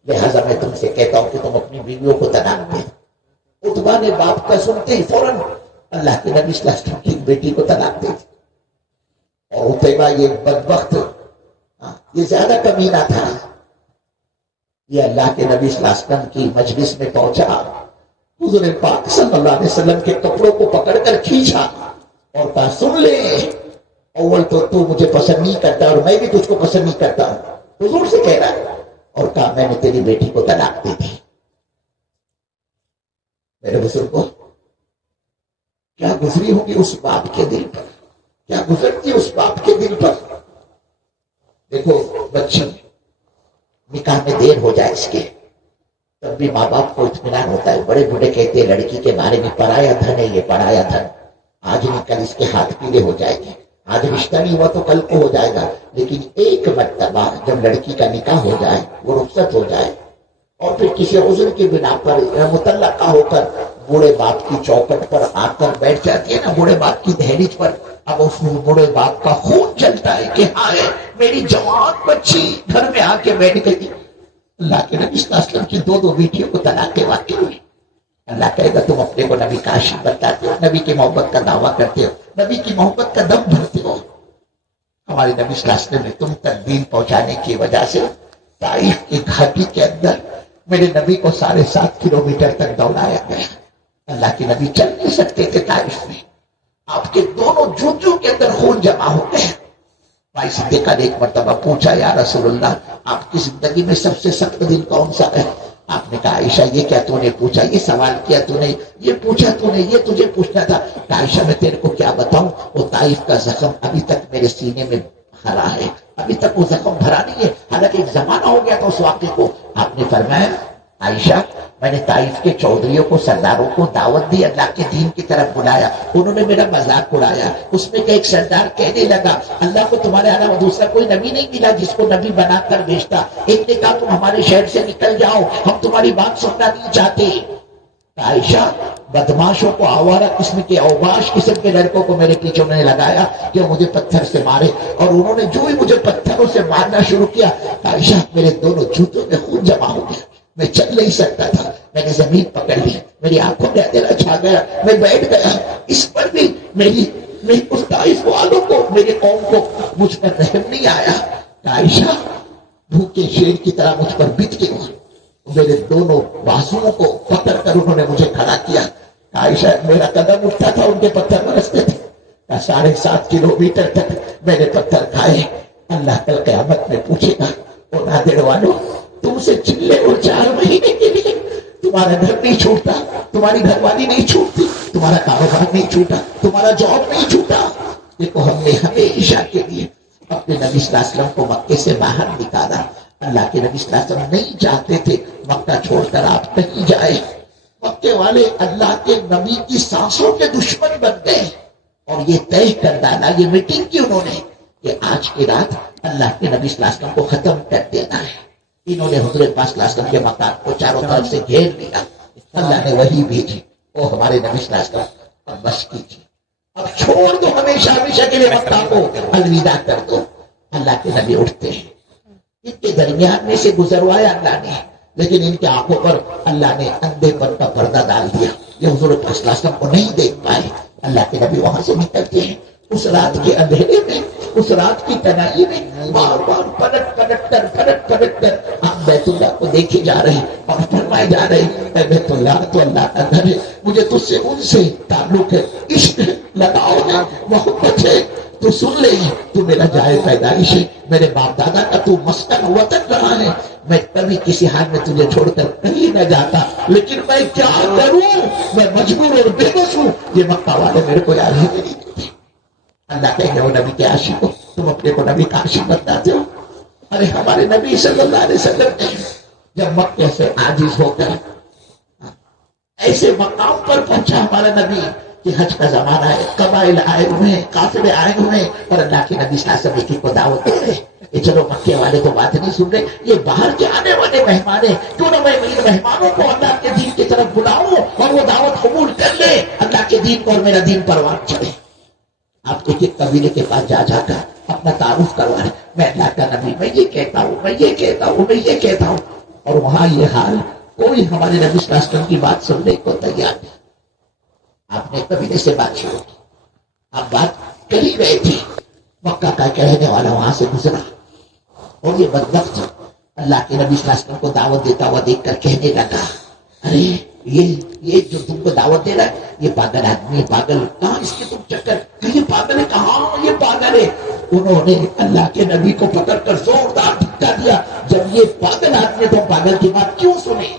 لہٰذا میں تم سے کہتا ہوں کہ تم اپنی بیویوں کو طلاق دے۔ عتبہ نے باپ کا سنتے ہی فوراً اللہ کے نبی صلی اللہ علیہ وسلم کی بیٹی کو طلاق دے دی، اور عتیبہ یہ بدبخت، یہ زیادہ کمینہ تھا، یہ اللہ کے نبی صلی اللہ علیہ وسلم کی مجلس میں پہنچا، حضور پاک صلی اللہ علیہ وسلم کے کپڑوں کو پکڑ کر کھینچا اور کہا سن لے، اول تو مجھے پسند نہیں کرتا اور میں بھی تجھ کو پسند نہیں کرتا ہوں، حضور سے کہہ رہا ہے، اور کہا میں نے تیری بیٹی کو طلاق دے دی۔ میرے بزرگوں، کیا گزری ہوگی اس باپ کے دل پر، کیا گزرتی اس باپ کے دل پر۔ دیکھو بچی نکاح میں دیر ہو جائے اس کے، تب بھی ماں باپ کو اطمینان ہوتا ہے۔ بڑے بوڑھے کہتے ہیں لڑکی کے بارے میں پرایا دھن ہے، یہ پرایا دھن، آج نہیں کل اس کے ہاتھ پیلے ہو جائے گے، آج رشتہ نہیں ہوا تو کل کو ہو جائے گا، لیکن ایک مرتبہ جب لڑکی کا نکاح ہو جائے، وہ رخصت ہو جائے اور پھر کسی عذر کی بنا پر متعلقہ ہو کر بوڑھے باپ کی چوکٹ پر آ کر بیٹھ جاتی ہے نا، بوڑھے باپ کی دہلیز پر، اب اس بوڑھے باپ کا خون چلتا ہے کہ ہائے میری جوان بچی گھر میں آ کے بیٹھ گئی۔ اللہ کے نبی صلی اللہ علیہ وسلم کی 2 بیٹیوں کو طلاق کے واقع ہوئی۔ اللہ کہے گا تم اپنے کو نبی کا عاشق بتاتے ہو، نبی کی محبت کا دعویٰ کرتے ہو، نبی کی محبت کا دم بھرتے ہو۔ ہمارے نبی صلی اللہ علیہ وسلم نے تم تک دین پہنچانے کی وجہ سے طائف کی گھاٹی کے اندر میرے نبی کو 7.5 کلومیٹر تک دوڑایا گیا۔ اللہ کے نبی چل نہیں سکتے تھے طائف میں، آپ کے دونوں جوتوں کے اندر خون جمع ہو گئے۔ بھائی صدیقہ نے ایک مرتبہ پوچھا، یا رسول اللہ آپ کی زندگی میں سب سے سخت دن کون سا ہے؟ آپ نے کہا عائشہ یہ کیا تو نے پوچھا، یہ سوال کیا تو نے، یہ پوچھا تو نے، یہ تجھے پوچھنا تھا؟ عائشہ میں تیرے کو کیا بتاؤں، وہ طائف کا زخم ابھی تک میرے سینے میں بھرا ہے، ابھی تک وہ زخم بھرا نہیں ہے، حالانکہ ایک زمانہ ہو گیا تھا اس واقعے کو۔ آپ نے فرمایا عائشہ میں نے طائف کے چودھریوں کو، سرداروں کو دعوت دی، اللہ کے دین کی طرف بلایا، انہوں نے میرا مذاق اڑایا۔ اس میں کہ ایک سردار کہنے لگا اللہ کو تمہارے علاوہ دوسرا کوئی نبی نہیں ملا جس کو نبی بنا کر بھیجتا۔ ایک نے کہا تم ہمارے شہر سے نکل جاؤ، ہم تمہاری بات سننا نہیں چاہتے۔ عائشہ بدماشوں کو، آوارہ قسم کے، اوباش قسم کے لڑکوں کو میرے پیچھے انہوں نے لگایا کہ مجھے پتھر سے مارے، اور انہوں نے جو ہی مجھے پتھروں سے مارنا شروع کیا، عائشہ میرے دونوں جوتوں میں خون جمع ہو گیا، میں چل نہیں سکتا تھا، میں نے زمین پکڑ لی، میری آنکھوں میں اندھیرا چھا گیا، میں بیٹھ گیا۔ اس پر بھی میں اس طائف والوں کو، میرے قوم کو مجھ پر رحم نہیں آیا۔ عائشہ بھوکے شیر کی طرح مجھ پر بت گئی، میرے دونوں بازوؤں کو پکڑ کر انہوں نے مجھے کھڑا کیا۔ عائشہ میرا قدم اٹھتا تھا ان کے پتھر برستے تھے، 7.5 کلومیٹر تک میں نے پتھر کھائے۔ اللہ کل قیامت میں پوچھے گا او نادر والو، تم سے چلے اور 4 مہینے کے لیے تمہارا گھر نہیں چھوٹتا، تمہاری گھر والی نہیں چھوٹتی، تمہارا کاروبار نہیں چھوٹا، تمہارا جاب نہیں چھوٹا۔ دیکھو ہم نے ہمیشہ کے لیے اپنے نبی صلی اللہ علیہ وسلم کو مکے سے باہر نکالا۔ اللہ کے نبی صلی اللہ علیہ وسلم نہیں چاہتے تھے مکہ چھوڑ کر آپ کہیں جائے۔ مکے والے اللہ کے نبی کی سانسوں کے دشمن بن گئے، اور یہ طے کر ڈالا، یہ میٹنگ کی انہوں نے کہ آج کی رات اللہ کے نبی صلی اللہ علیہ وسلم کو ختم کر دینا ہے۔ انہوں نے حضرت پاک صلی اللہ علیہ وسلم کے مکان کو چاروں طرف سے گھیر لیا۔ اللہ نے وہی بھیجی، وہ ہمارے نبی صلی اللہ علیہ وسلم اب بس کیجیے، اب چھوڑ دو، ہمیشہ ہمیشہ کے لیے مکہ کو الوداع کر دو۔ اللہ کے نبی اٹھتے ہیں، ان کے درمیان میں سے گزروایا اللہ نے، لیکن ان کی آنکھوں پر اللہ نے اندھے پن کا پردہ ڈال دیا، یہ حضور پاک صلی اللہ علیہ وسلم کو نہیں دیکھ پائے۔ اللہ کے نبی وہاں سے نکلتے ہیں، اس رات کے اندھیرے میں، اس رات کی تنہائی میں بار بار پلٹ کر آپ بیت اللہ کو دیکھے جا رہے ہیں اور فرمائے جا رہے ہیں اے بیت اللہ تو اللہ کا گھر ہے، مجھے تجھ سے ان سے تعلق ہے، عشق ہے، لگاؤ ہے، محبت ہے، تو سن لے تو میرا جائے پیدائش ہے، میرے باپ دادا کا تو مسکن وطن رہا ہے، میں کبھی کسی حال میں تجھے چھوڑ کر کہیں نہ جاتا، لیکن میں کیا کروں، میں مجبور اور بے بس ہوں، یہ مکہ والے میرے کو یاد ہی نہیں دیتے۔ اللہ کہے وہ نبی کے عاشق ہو، تم اپنے کو نبی کا عاشق بتاتے ہو؟ ارے ہمارے نبی صلی اللہ علیہ وسلم نے جب مکے سے عاجز ہو کر ایسے مقام پر پہنچا ہمارا نبی کہ حج کا زمانہ ہے، قبائل آئے ہوئے ہیں، قافلے آئے ہوئے ہیں، اور اللہ کے نبی صلی اللہ علیہ وسلم کو دعوت دے رہے کہ چلو مکے والے تو بات نہیں سن رہے، یہ باہر کے آنے والے مہمان ہیں، کیوں نہ میں ان مہمانوں کو اللہ کے دین کی طرف بلاؤں اور وہ دعوت قبول کر لے، اللہ کے دین کو اور میرا دین پروان چلے۔ آپ ایک ایک قبیلے کے پاس جا کر اپنا تعارف کروا رہے، میں اللہ کا نبی، میں یہ کہتا ہوں، میں یہ کہتا ہوں، میں یہ کہتا ہوں، اور وہاں یہ حال، کوئی ہمارے نبی صلی اللہ علیہ وسلم کی بات سننے کو تیار نہیں۔ آپ نے قبیلے سے بات شروع کی، آپ بات کر ہی گئے تھے، مکہ کا کہنے والا وہاں سے گزرا، اور یہ بدبخت اللہ کے نبی صلی اللہ علیہ وسلم کو دعوت دیتا ہوا دیکھ کر کہنے لگا ارے یہ جو تم کو دعوت دے رہا ہے یہ پاگل آدمی ہے، پاگل، کہاں اس کے تم چکر، یہ پاگل ہے، کہاں یہ پاگل ہے۔ انہوں نے اللہ کے نبی کو پکڑ کر زوردار دھکا دیا، جب یہ پاگل آدمی تو پاگل کی بات کیوں سنے؟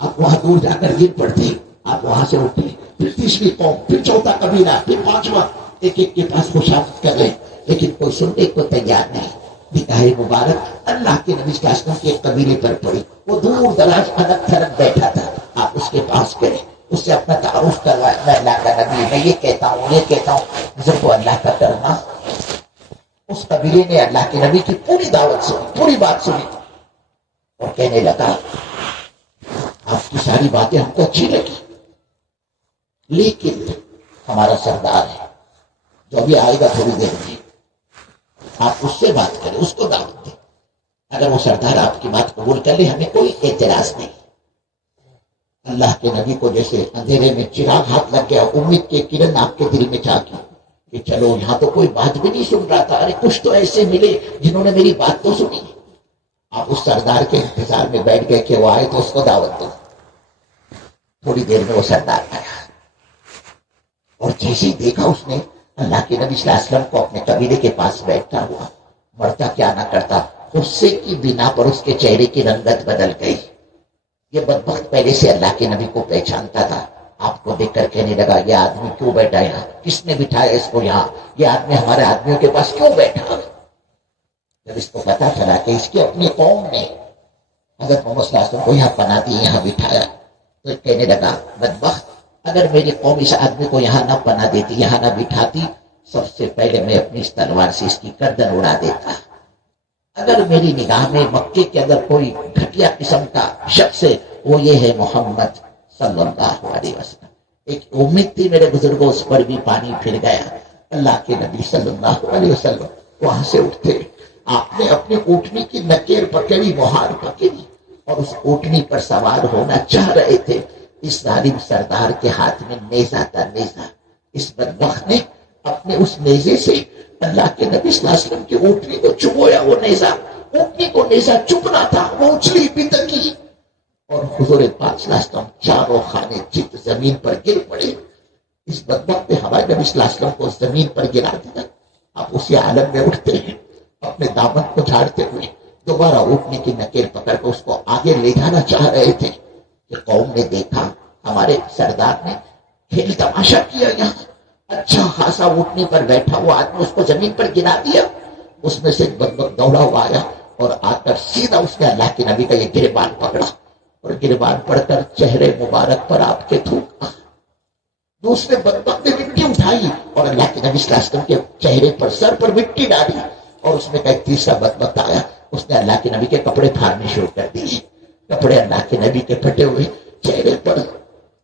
آپ وہاں دور جا کر گر پڑتے، آپ وہاں سے اٹھے، پھر تیسری قوم، پھر چوتھا قبیلہ، پھر پانچواں، ایک ایک کے پاس خوشامد کر رہے، لیکن کوئی سننے کو تیار نہیں۔ نگاہ مبارک اللہ کے نبی صلی اللہ علیہ وسلم کے قبیلے پر پڑی، وہ دور دراز الگ تھلگ بیٹھا تھا، آپ اس کے پاس گئے، اس سے اپنا تعارف کروایا، میں اللہ کا نبی، میں یہ کہتا ہوں، یہ کہتا ہوں، مجھے کو اللہ کا ڈرنا۔ اس قبیلے نے اللہ کے نبی کی پوری دعوت سنی، پوری بات سنی، اور کہنے لگا آپ کی ساری باتیں ہم کو اچھی لگی، لیکن ہمارا سردار ہے جو ابھی آئے گا تھوڑی دیر میں، آپ اس سے بات کریں، اس کو دعوت دیں، اگر وہ سردار آپ کی بات قبول کر لے ہمیں کوئی اعتراض نہیں۔ اللہ کے نبی کو جیسے اندھیرے میں چراغ ہاتھ لگ گیا، امید کے کرن آپ کے دل میں جاگی کہ چلو یہاں تو کوئی بات بھی نہیں سن رہا تھا، ارے کچھ تو ایسے ملے جنہوں نے میری بات تو سنی۔ آپ اس سردار کے انتظار میں بیٹھ گئے کہ وہ آئے تو اس کو دعوت دو۔ تھوڑی دیر میں وہ سردار آیا، اور جیسے ہی دیکھا اس نے اللہ کے نبی صلی اللہ علیہ وسلم کو اپنے قبیلے کے پاس بیٹھا ہوا، مرتا کیا نہ کرتا، غصے کی بنا پر اس کے چہرے کی رنگت بدل گئی۔ یہ بدبخت پہلے سے اللہ کے نبی کو پہچانتا تھا. آپ کو دیکھ کر کہنے لگا یہ آدمی کیوں بیٹھا یہاں, کس نے بٹھایا اس کو یہاں, یہ آدمی ہمارے آدمیوں کے پاس کیوں بیٹھا. جب اس کو پتا چلا کہ اس کی اپنی قوم نے حضرت محمد صلی اللہ علیہ وسلم کو یہاں پناہ دی, یہاں بٹھایا, تو کہنے لگا بدبخت, اگر میری قوم اس آدمی کو یہاں نہ پناہ دیتی, یہاں نہ بٹھاتی, سب سے پہلے میں اپنی اس تلوار سے اس کی گردن اڑا دیتا. اگر میری نگاہ میں مکے کے اندر کوئی گھٹیا قسم کا شخص ہے وہ یہ ہے محمد صلی اللہ علیہ وسلم. ایک امید تھی میرے بزرگوں, اس پر بھی پانی پھر گیا. اللہ کے نبی صلی اللہ علیہ وسلم وہاں سے اٹھتے, آپ نے اپنی اونٹنی کی نکیر پکڑی, مہار پکڑی, اور اس اونٹنی پر سوار ہونا چاہ رہے تھے. اس ظالم سردار کے ہاتھ میں نیزہ تھا, نیزہ. اس بدبخت نے اپنے اس نیزے سے اللہ کے نبی صلی اللہ علیہ وسلم کی اونٹنی کو چبویا. وہ نیزہ, اونٹنی کو نیزہ چبنا تھا, وہ اچھلی بتکی, اور حضور پاک صلی اللہ علیہ وسلم چاروں خانے چت زمین پر گر پڑے. اس بدبخت نے ہمارے نبی صلی اللہ علیہ وسلم کو زمین پر گرا دیا. آپ اسی عالم میں اٹھتے ہیں, اپنے دامن کو جھاڑتے ہوئے دوبارہ اٹھنے کی نکیر پکڑ کر اس کو آگے لے جانا چاہ رہے تھے کہ قوم نے دیکھا ہمارے سردار نے کھیل تماشا کیا. یہاں اچھا خاصا اٹھنے پر بیٹھا ہوا آدمی, اس کو زمین پر گرا دیا. اس میں سے ایک بدبخت دوڑا ہوا آیا اور آ کر سیدھا اس نے اللہ کے نبی کا یہ گریبان پکڑا, اور گریبان پڑھ کر چہرے مبارک پر آپ کے تھوکا. دوسرے بدبخت نے مٹی اٹھائی اور اللہ کے نبی صلی اللہ علیہ وسلم کے چہرے پر, سر پر مٹی ڈالی. اور اس میں کا ایک تیسرا بدبخت آیا, اس نے اللہ کے نبی کے کپڑے پھاڑنے شروع کر دیے. کپڑے اللہ کے نبی کے پھٹے ہوئے, چہرے پر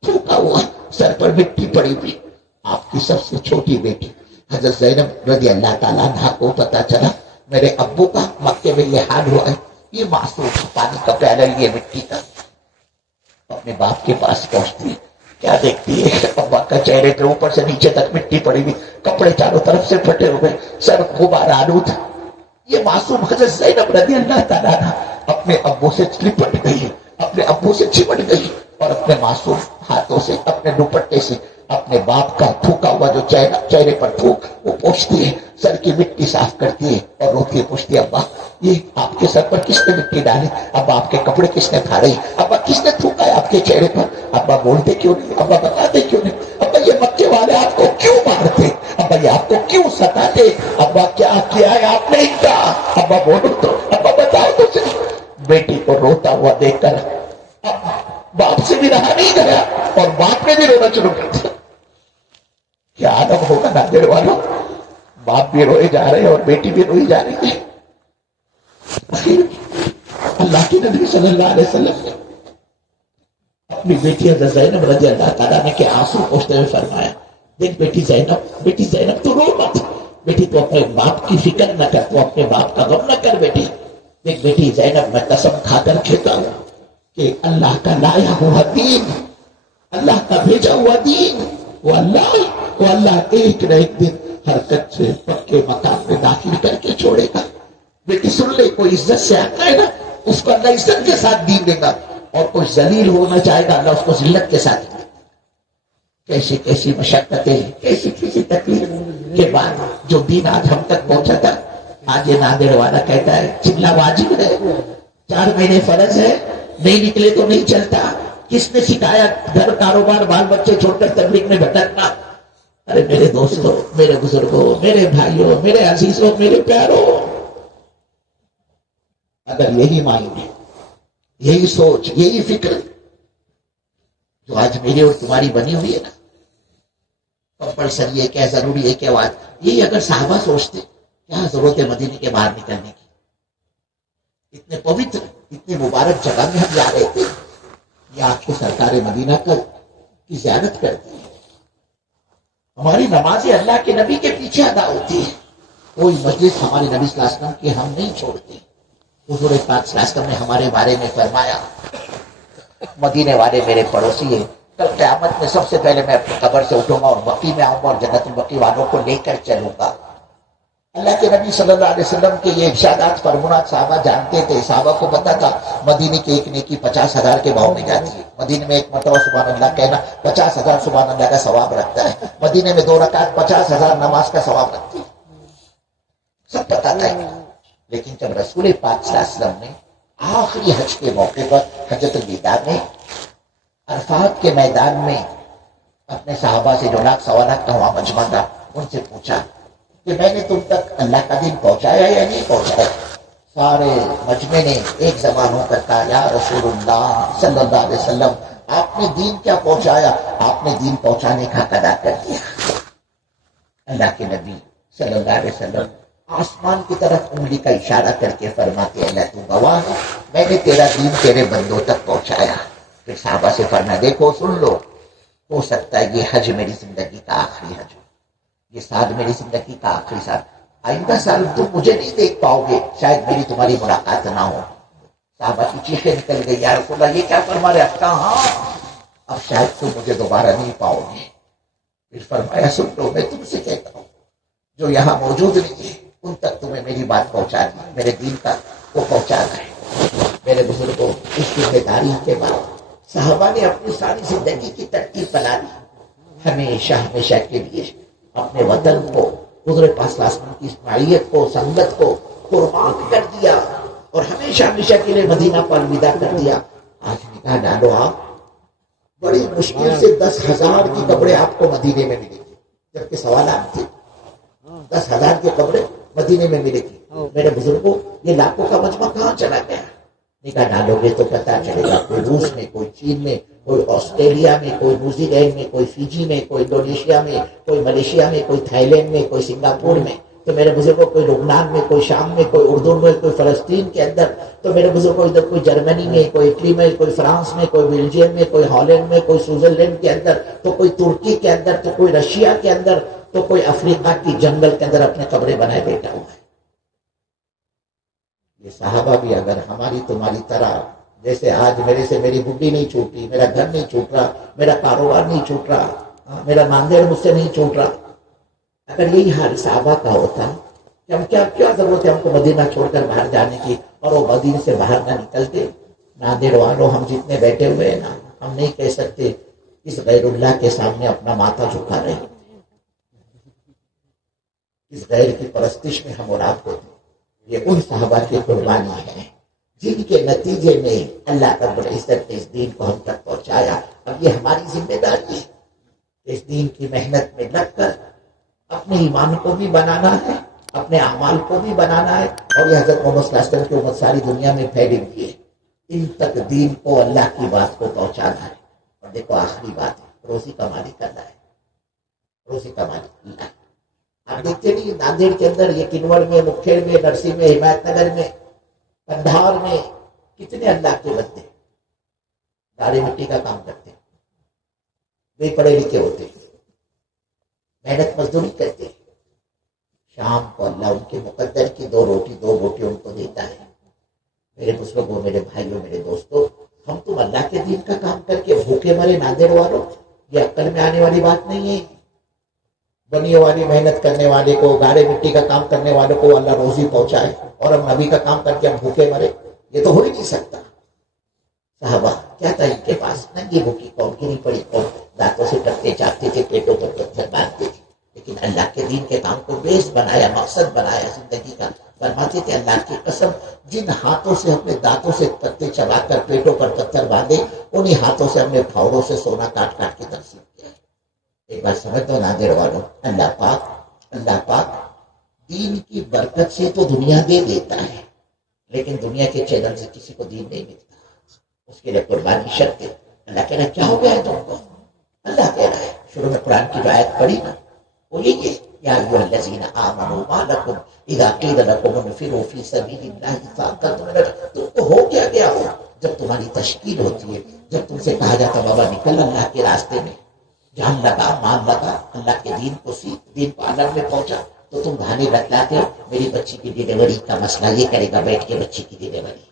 تھوکا ہوا, سر پر مٹی پڑی ہوئی. آپ کی سب سے چھوٹی بیٹی حضرت زینب رضی اللہ تعالیٰ عنہا کو پتا چلا میرے ابو کا مکے میں یہ حال ہوا ہے. یہ معصوم پانی کا پیالہ لیے مٹی کا اپنے باپ کے پاس پہنچتی, کیا دیکھتی ہے ابا کا چہرے پہ اوپر سے نیچے تک مٹی پڑی ہوئی, کپڑے چاروں طرف سے پھٹے ہوئے, سر غبار آلود. یہ معصوم حضرت زینب رضی اللہ تعالیٰ عنہا اپنے ابو سے لپٹ گئی, اپنے ابو سے چمٹ گئی, اور اپنے معصوم ہاتھوں سے, اپنے دوپٹے سے اپنے باپ کا تھوکا ہوا جو چہرے پر تھوک وہ پوچھتی ہے, سر کی مٹی صاف کرتی ہے اور روتی ہے, پوچھتی ہے ابا یہ آپ کے سر پر کس نے مٹی ڈالی, ابا آپ کے کپڑے کس نے پھاڑے, ابا کس نے تھوکا ہے آپ کے چہرے پر, ابا بولتے کیوں نہیں, ابا بتاتے کیوں نہیں, ابا یہ مکے والے آپ کو کیوں مارتے, ابا یہ آپ کو کیوں ستاتے, ابا کیا کیا ہے آپ نے ان کا, ابا بولو تو, ابا بتاؤ تو صرف. بیٹی کو روتا ہوا دیکھ کر باپ سے بھی رہا نہیں گیا اور باپ نے بھی رونا شروع کر دیا. کیا عالم ہوگا ناظر والوں, باپ بھی روئے جا رہے ہیں اور بیٹی بھی روئی جا رہی ہے. اللہ کے نبی صلی اللہ علیہ وسلم نے اپنی بیٹی حضرت زینب رضی اللہ تعالیٰ نے کے آنسو پوچھتے ہوئے فرمایا, دیکھ بیٹی زینب تو رو مت, بیٹی تو اپنے باپ کی فکر نہ کر, تو اپنے باپ کا غم نہ کر بیٹی. دیکھ بیٹی زینب, میں قسم کھا کر کہتا ہوں کہ اللہ کا لایا ہوا دین, اللہ کا بھیجا ہوا دین, وہ اللہ ایک نہ ایک دن حرکت سے پکے مکان میں داخل کر کے چھوڑے گا. بیٹی سن لے, کوئی عزت سے آتا ہے نا اس کو اللہ عزت کے ساتھ دین دے گا, اور کوئی ذلیل ہونا چاہے گا اللہ اس کو ذلت کے ساتھ دے گا. کیسی کیسی مشقتیں, کیسی تکلیف کے بعد جو دین آج ہم تک پہنچا تھا. آج یہ نادر والا کہتا ہے چلنا واجب ہے, 4 مہینے فرض ہے, نہیں نکلے تو نہیں چلتا. کس نے سکھایا گھر کاروبار بال بچے چھوڑ کر تبلیغ میں بھٹکنا. ارے میرے دوستوں, میرے بزرگوں, میرے بھائیوں, میرے عزیزوں, میرے پیاروں, اگر یہی مائنڈ, یہی سوچ, یہی فکر جو آج میری اور تمہاری بنی ہوئی ہے نا, کمپلسری ہے کیا, ضروری ہے کیا بات, یہی اگر صحابہ سوچتے کیا ضرورت ہے مدینے کے باہر نکلنے کی. اتنے پوتر, اتنی مبارک جگہ میں ہم جا رہے تھے, یہ آپ کو سرکار مدینہ کی زیارت کرتی ہے. ہماری نمازیں اللہ کے نبی کے پیچھے ادا ہوتی ہے. کوئی مجلس ہمارے نبی صلی اللہ علیہ وسلم کی ہم نہیں چھوڑتے. حضور پاک صلی اللہ علیہ وسلم نے ہمارے بارے میں فرمایا مدینے والے میرے پڑوسی ہیں, کل قیامت میں سب سے پہلے میں اپنی قبر سے اٹھوں گا اور بقی میں آؤں گا اور جنت البقی والوں کو لے کر چلوں گا. اللہ کے نبی صلی اللہ علیہ وسلم کے یہ ارشادات فرمونات صحابہ جانتے تھے. صحابہ کو پتا تھا مدینے کی ایک نیکی 50,000 کے بھاؤ میں جاتی ہے. مدینے میں ایک مرتبہ سبحان اللہ کہنا 50,000 سبحان اللہ کا ثواب رکھتا ہے. مدینے میں 2 رکعت 50,000 نماز کا ثواب رکھتی ہے. سب پتا تھا. لیکن جب رسول پاک صلی اللہ علیہ وسلم نے آخری حج کے موقع پر حجۃ الوداع میں عرفات کے میدان میں اپنے صحابہ سے جو لاکھ سوا لاکھ کا وہاں مجمع تھا ان سے پوچھا کہ میں نے تم تک اللہ کا دین پہنچایا یا نہیں پہنچایا؟ سارے مجمع نے ایک زبان ہو کر کہا یا رسول اللہ صلی اللہ علیہ وسلم آپ نے دین کیا پہنچایا؟ آپ نے دین پہنچانے کا ادا کر دیا۔ اللہ کے نبی صلی اللہ علیہ وسلم آسمان کی طرف انگلی کا اشارہ کر کے فرماتے اللہ تو گواہ ہے میں نے تیرا دین تیرے بندوں تک پہنچایا۔ پھر صحابہ سے فرمایا دیکھو سن لو، ہو سکتا ہے یہ حج میری زندگی کا آخری حج ہو، یہ سال میری زندگی کا آخری سال، آئندہ سال تم مجھے نہیں دیکھ پاؤ گے، شاید میری تمہاری ملاقات نہ ہو۔ صحابہ کی چیخیں نکل گئی یا رسول اللہ یہ کیا فرما رہے؟ کہا ہاں اب شاید تم مجھے دوبارہ نہیں پاؤ گے۔ پھر فرمایا سن لو میں تم سے کہتا ہوں جو یہاں موجود نہیں ہے ان تک تمہیں میری بات پہنچا دی، میرے دین کا وہ پہنچانا ہے۔ میرے بزرگوں اس ذمہ داری کے بعد صحابہ نے اپنی ساری زندگی کی ترتیب بنا لی، ہمیشہ ہمیشہ کے لیے اپنے وطن کو، حضور پاک صلی اللہ علیہ وسلم کی اسماعیت کو، سنگت کو قربان کر دیا اور ہمیشہ ہمیشہ کے لیے مدینہ پر الوداع کر دیا۔ آج نکاح ڈالو آپ بڑی مشکل سے 10,000 کی قبریں آپ کو مدینے میں ملے گی، جبکہ سوالات تھے 10,000 کی قبریں مدینے میں ملے گی۔ میرے بزرگوں یہ لاکھوں کا مجمع کہاں چلا گیا؟ نکاح ڈالو گے تو پتہ چلے گا، کوئی روس میں، کوئی چین میں، کوئی آسٹریلیا میں، کوئی نیوزی لینڈ میں، کوئی فیجی میں، کوئی انڈونیشیا میں، کوئی ملیشیا میں، کوئی تھائی لینڈ میں، کوئی سنگاپور میں، تو میرے بزرگوں کوئی لبنان میں، کوئی شام میں، کوئی اردن میں، کوئی فلسطین کے اندر، تو میرے بزرگوں ادھر کوئی جرمنی میں، کوئی اٹلی میں، کوئی فرانس میں، کوئی بیلجیم میں، کوئی ہالینڈ میں، کوئی سوئٹزرلینڈ کے اندر، تو کوئی ترکی کے اندر، تو کوئی رشیا کے اندر، تو کوئی افریقہ کی جنگل کے اندر اپنے قبریں بنائے بیٹھا ہوا ہے۔ یہ صحابہ بھی اگر ہماری تمہاری طرح، جیسے آج میرے سے میری بڈی نہیں چھوٹی، میرا گھر نہیں چھوٹ رہا، میرا کاروبار نہیں چھوٹ رہا، میرا ناندیڑ مجھ سے نہیں چھوٹ رہا، اگر یہی حال صحابہ کا ہوتا کہ ہم کیا ضرورت ہے ہم کو مدینہ چھوڑ کر باہر جانے کی، اور وہ مدینے سے باہر نہ نکلتے۔ ناندیڑ والوں ہم جتنے بیٹھے ہوئے ہیں نا، ہم نہیں کہہ سکتے اس غیر اللہ کے سامنے اپنا ماتھا جھکا رہے، اس غیر کی پرستش میں ہم مراد ہوتے۔ یہ ان صحابہ کی قربانی ہے جن کے نتیجے میں اللہ رب العزت نے اس دین کو ہم تک پہنچایا۔ اب یہ ہماری ذمہ داری ہے، اس دین کی محنت میں لگ کر اپنے ایمان کو بھی بنانا ہے، اپنے اعمال کو بھی بنانا ہے، اور یہ حضرت محمد صلی اللہ علیہ وسلم کی امت ساری دنیا میں پھیلی ہوئی ہے، ان تک دین کو، اللہ کی بات کو پہنچانا ہے۔ اور دیکھو آخری بات ہے، روزی کا مالک اللہ ہے، روزی کا مالک اللہ ہے۔ آپ دیکھتے نہیں ناندیڑ کے اندر، یہ کنوڑ میں، مکھیڑ میں، نرسی میں، حمایت نگر میں، کندھار میں کتنے اللہ کے بندے گاڑی مٹی کا کام کرتے ہیں، بے پڑھے لکھے ہوتے ہیں، محنت مزدوری کرتے ہیں، شام کو اللہ ان کے مقدر کی دو روٹی ان کو دیتا ہے۔ میرے بزرگوں، میرے بھائیوں، میرے دوستوں، ہم تم اللہ کے دین کا کام کر کے بھوکے مرے ناندیڑ والوں، یہ عقل میں آنے والی بات نہیں ہے۔ بنیوں والی محنت کرنے والے کو، گاڑے مٹی کا کام کرنے والوں کو اللہ روزی پہنچائے، اور ہم نبی کا کام کر کے ہم بھوکے مرے، یہ تو ہو ہی نہیں سکتا۔ صحابہ کیا تھا ان کے پاس؟ ننگی بھوکی قوم، گری پڑی قوم، دانتوں سے پتے چاپتے تھے، پیٹوں پر پتھر باندھتے تھے، لیکن اللہ کے دین کے کام کو بیس بنایا، مقصد بنایا زندگی کا۔ فرماتے تھے اللہ کی قسم، جن ہاتھوں سے اپنے دانتوں سے پتے چبا کر پیٹوں پر پتھر باندھے، انہی ہاتھوں سے ہم نے پھاوڑوں سے سونا کاٹ کاٹ کے تقسیم کیا۔ ایک بات سمجھ دو ناندیڑ والوں، اللہ پاک دین کی برکت سے تو دنیا دے دیتا ہے، لیکن دنیا کے چینل سے کسی کو دین نہیں ملتا، اس کے لیے قربانی شرط ہے۔ اللہ کہہ رہا ہے کیا ہو گیا ہے تم کو؟ اللہ کہہ رہا ہے، شروع میں قرآن کی جو آیت پڑھی نا، وہ یہی ہے، یا ایھا الذین آمنوا ما لکم اذا قیل لکم انفروا فی سبیل اللہ ثاقلتم الی الارض۔ تم کو ہو کیا گیا ہو جب تمہاری تشکیل ہوتی ہے، جب تم سے کہا جاتا بابا نکل اللہ کے راستے میں، جان لگا، مان لگا، اللہ کے دین کو سیکھ، دین کو عالم میں پہنچا، تو تم بہانے بتلاتے ہو میری بچی کی ڈیلیوری کا مسئلہ یہ کرے گا بیٹھ کے بچی کی ڈیلیوری،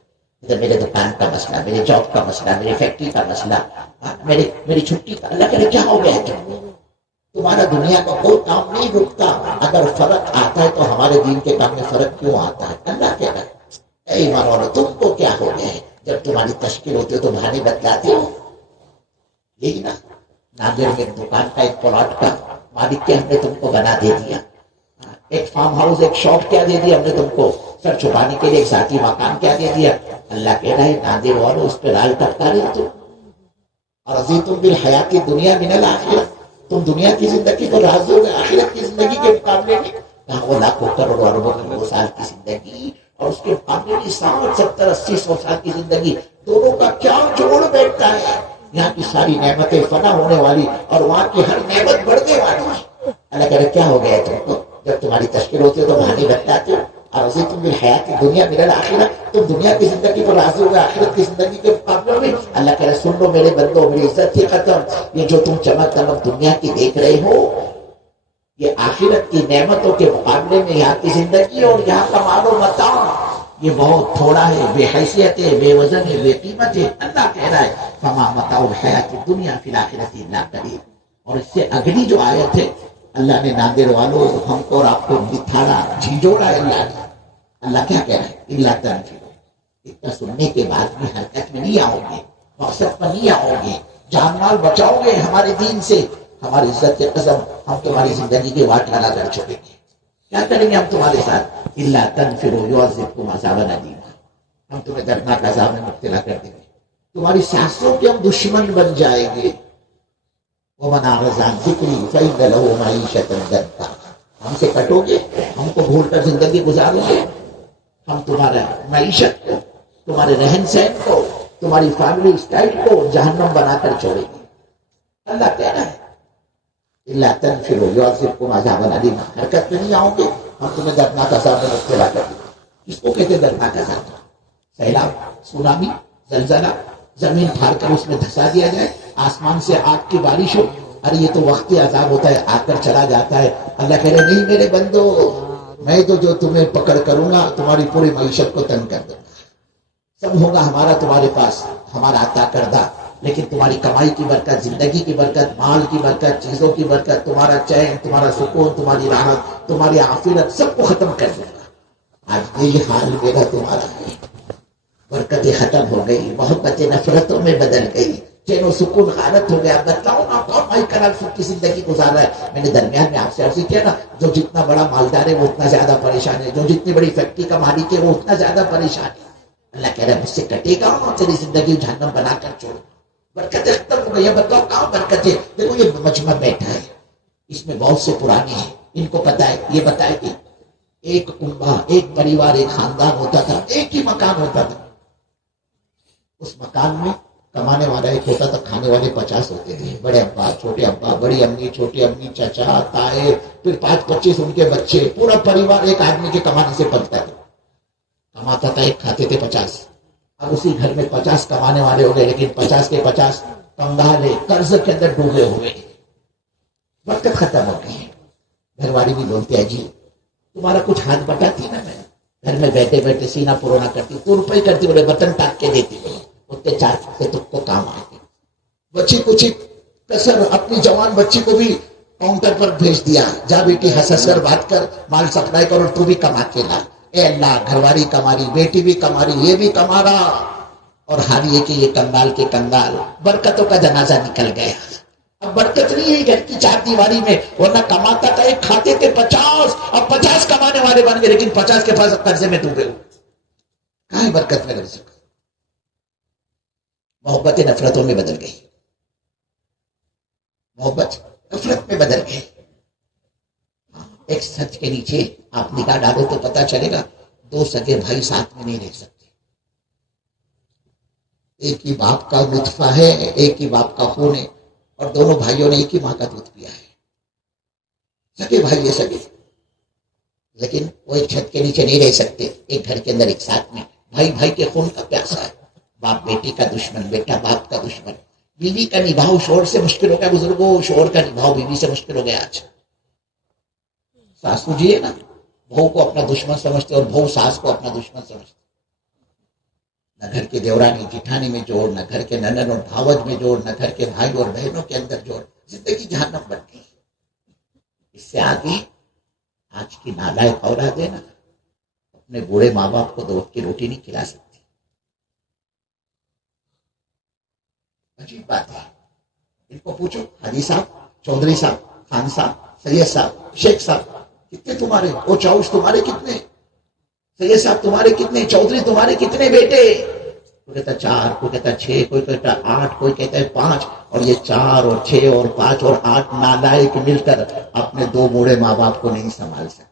ادھر میرے دکان کا مسئلہ، میرے جاب کا مسئلہ، میری فیکٹری کا مسئلہ، میری چھٹی کا۔ اللہ کہے کیا ہو گیا ہے تم کو؟ تمہارا دنیا کا کوئی کام نہیں رکتا، اگر فرق آتا ہے تو ہمارے دین کے کام میں فرق کیوں آتا ہے؟ اللہ کہہ رہا ہے اے ایمان والو تم کو کیا ہو گیا ہے؟ جب تمہاری تشکیل ہوتی ہے تو بہانے بتلاتے ہو۔ یہی نا ناندیڑ میں ایک دکان کا، ایک پلاٹ کا مالک کے ہم نے تم کو بنا دے دیا، ایک فارم ہاؤس، ایک شاپ کیا دے دیا ہم نے تم کو، سر چھپانے کے لیے ایک ذاتی مقام کیا دے دیا؟ اللہ کہہ رہا ہے نادر والو اس پہ رال ٹپکا رہے تم، اور رضیتم بالحیات دنیا من الآخرہ، تم دنیا کی زندگی پر راضی ہو گئے آخرت کی زندگی کے مقابلے میں؟ کہاں وہ لاکھوں کروڑوں اربوں کروڑوں سال کی زندگی اور اس کے مقابلے میں 60 70 80 100 سال کی زندگی، دونوں کا کیا جوڑ بیٹھتا ہے؟ یہاں کی ساری نعمتیں فنا ہونے والی اور وہاں کی ہر نعمت بڑھنے والی ہے۔ اللہ کہہ رہے کیا ہو گیا تم کو؟ جب تمہاری تشکیل ہوتی ہے تو بہانے لگ جاتے ہو، اور اسی تم بالحیات دنیا من الآخرہ، تم دنیا کی زندگی پر راضی ہو گئے آخرت کی زندگی کے مقابلے میں؟ اللہ کہہ رہے سن لو میرے بندو، میری عزت کی قدر، یہ جو تم چمک دمک دنیا کی دیکھ رہے ہو، یہ آخرت کی نعمتوں کے مقابلے میں یہاں کی زندگی اور یہاں کا مال و متاع یہ بہت تھوڑا ہے، بے حیثیت ہے، بے وزن ہے، بے قیمت ہے۔ اللہ کہہ رہا ہے فما متاع الحیات الدنیا فی الاخرۃ الا قلیل۔ اور اس سے اگلی جو آیت ہے، اللہ نے نادر والوں ہم کو اور آپ کو بتھاڑا جھنجھوڑا ہے۔ اللہ کیا کہہ رہا ہے؟ الا تنفروا، اتنا سننے کے بعد بھی حرکت میں نہیں آؤ گے، مقصد پر نہیں آؤ گے، جان مال بچاؤ گے ہمارے دین سے، ہماری عزت کے قسم ہم تمہاری زندگی کے واٹ لگا کر چھوڑیں گے۔ کیا کریں گے ہم تمہارے ساتھ؟ الا تنفروا يعذبكم عذابا اليما، ہم تمہیں دردناک عذاب میں مبتلا کر دیں گے، تمہاری سانسوں کے ہم دشمن بن جائیں گے۔ ومن اعرض عن ذکری فإن له معیشة ضنکا، ہم سے کٹو گے، ہم کو بھول کر زندگی گزارو گے، ہم تمہارا معیشت کو، تمہارے رہن سہن کو، تمہاری فیملی اسٹائل کو جہنم بنا کر چھوڑیں گے۔ اللہ کہہ رہا ہے الا تنفروا يعذبكم عذابا الیما، حرکت میں نہیں آؤ گے، ہم تمہیں دردناک عذاب میں مبتلا کر دیں گے۔ کس کو کہتے ہیں دردناک عذاب؟ سیلاب، سونامی، زلزلہ، زمین پھاڑ کر اس میں دھسا دیا جائے، آسمان سے آگ کی بارش ہو، ارے یہ تو وقتی عذاب ہوتا ہے، آ کر چلا جاتا ہے۔ اللہ کہہ رہے نہیں میرے بندو، میں تو جو تمہیں پکڑ کروں گا تمہاری پوری معیشت کو تنگ کر دوں گا، سب ہوگا ہمارا تمہارے پاس، ہمارا عطا کردہ، لیکن تمہاری کمائی کی برکت، زندگی کی برکت، مال کی برکت، چیزوں کی برکت، تمہارا چین، تمہارا سکون، تمہاری راحت، تمہاری عافیت، سب کو ختم کر دوں گا۔ آج یہی حال میرا تمہارا ہے، برکتیں ختم ہو گئی، محبتیں نفرتوں میں بدل گئی، چین و سکون غارت ہو گیا۔ بتلاؤ نا کون بھائی کنال سکھ کی زندگی گزار رہا ہے؟ میں نے درمیان میں آپ سے عرض کیا نا، جو جتنا بڑا مالدار ہے وہ اتنا زیادہ پریشان ہے، جو جتنی بڑی فیکٹری کا مالک ہے وہ اتنا زیادہ پریشان ہے۔ اللہ کہہ رہا ہے مجھ سے کٹے گا اور تیری زندگی جہنم بنا کر چھوڑ، برکتیں ختم ہو گئی۔ بتاؤ کہاں برکتیں؟ دیکھو یہ مجمع بیٹھا ہے، اس میں بہت سے پرانے ہیں، ان کو پتا ہے، یہ بتائے کہ ایک کنبہ، ایک پریوار، ایک خاندان ہوتا تھا، ایک ہی مکان ہوتا تھا، اس مکان میں کمانے والا ایک ہوتا تھا، کھانے والے 50 ہوتے تھے، بڑے ابا، چھوٹے ابا، بڑی امی، چھوٹی امی، چچا، تائے، پھر 25 ان کے بچے، پورا پریوار ایک آدمی کے کمانے سے پلتا تھا، کماتا تھا ایک، کھاتے تھے 50۔ اب اسی گھر میں 50 کمانے والے ہو گئے، لیکن 50 کے 50 کنگال ہے، قرض کے اندر ڈوبے ہوئے، برکت ختم ہو گئی ہے۔ گھر والی بھی بولتے ہیں جی تمہارا کچھ ہاتھ بٹاتی نا، میں گھر میں بیٹھے بیٹھے سینہ پرونا کرتی، تو روپئے کرتی، بولے برتن ٹاک کے دیتی، اتنے 4 سے تک کو کام آتی۔ بچی کچھ کسر اپنی جوان بچی کو بھی کاؤنٹر پر بھیج دیا، جا بیٹی ہنس کر بات کر، مال سپلائی کر، اور تو بھی کما کے لا۔ اے اللہ، گھر والی کما رہی، بیٹی بھی کما رہی، یہ بھی کما رہا، اور حال یہ کہ یہ کنگال کے کنگال، برکتوں کا جنازہ نکل گیا۔ اب برکت نہیں ہے گھر کی 4 دیواری میں، ورنہ کماتا تھا ایک، کھاتے تھے 50، اور 50 کمانے والے بن گئے، لیکن 50 کے پاس قرضے میں ڈوبے ہوئے، کہاں ہے برکت میں رزق؟ محبت نفرتوں میں بدل گئی، محبت نفرت میں بدل گئی۔ ایک سچ کے نیچے آپ نگاہ ڈالو تو پتا چلے گا، 2 سگے بھائی ساتھ میں نہیں رہ سکتے، ایک ہی باپ کا نطفہ ہے، ایک ہی باپ کا خون ہے، اور دونوں بھائیوں نے ایک ہی ماں کا دودھ پیا ہے، سگے بھائی ہے سگے، لیکن وہ ایک چھت کے نیچے نہیں رہ سکتے، ایک گھر کے اندر ایک ساتھ میں، بھائی بھائی کے خون کا پیاسا ہے، باپ بیٹی کا دشمن، بیٹا باپ کا دشمن، بیوی کا نبھاؤ شوہر سے مشکل ہو گیا بزرگوں، شوہر کا نبھاؤ بیوی سے مشکل ہو گیا آج۔ ساسو جی ہے نا، بہو کو اپنا دشمن سمجھتے، اور بہو ساس کو اپنا دشمن سمجھتے، نہ گھر کے دیورانی جیٹھانی میں جوڑ، نہ گھر کے ننن اور بھاوج میں جوڑ، نہ گھر کے بھائی اور بہنوں کے اندر جوڑ، زندگی جہنم بن گئی۔ اس سے آگے آج کی نالائق اولاد ہے نا، اپنے بوڑھے ماں باپ کو 2 وقت کی روٹی نہیں کھلا سکتی، عجیب بات ہے۔ ان کو پوچھو، حاجی صاحب، چودھری صاحب، خان صاحب، سید صاحب، شیخ صاحب، کتنے تمہارے، وہ چاؤش تمہارے کتنے؟ سید صاحب تمہارے کتنے، چودھری تمہارے کتنے بیٹے؟ کوئی کہتا 4، کوئی کہتا 6، کوئی کہتا 8، کوئی کہتا ہے 5. اور یہ 4 اور 6 اور 5 اور 8 نالائق مل کر اپنے 2 بوڑھے ماں باپ کو نہیں سنبھال سکتے.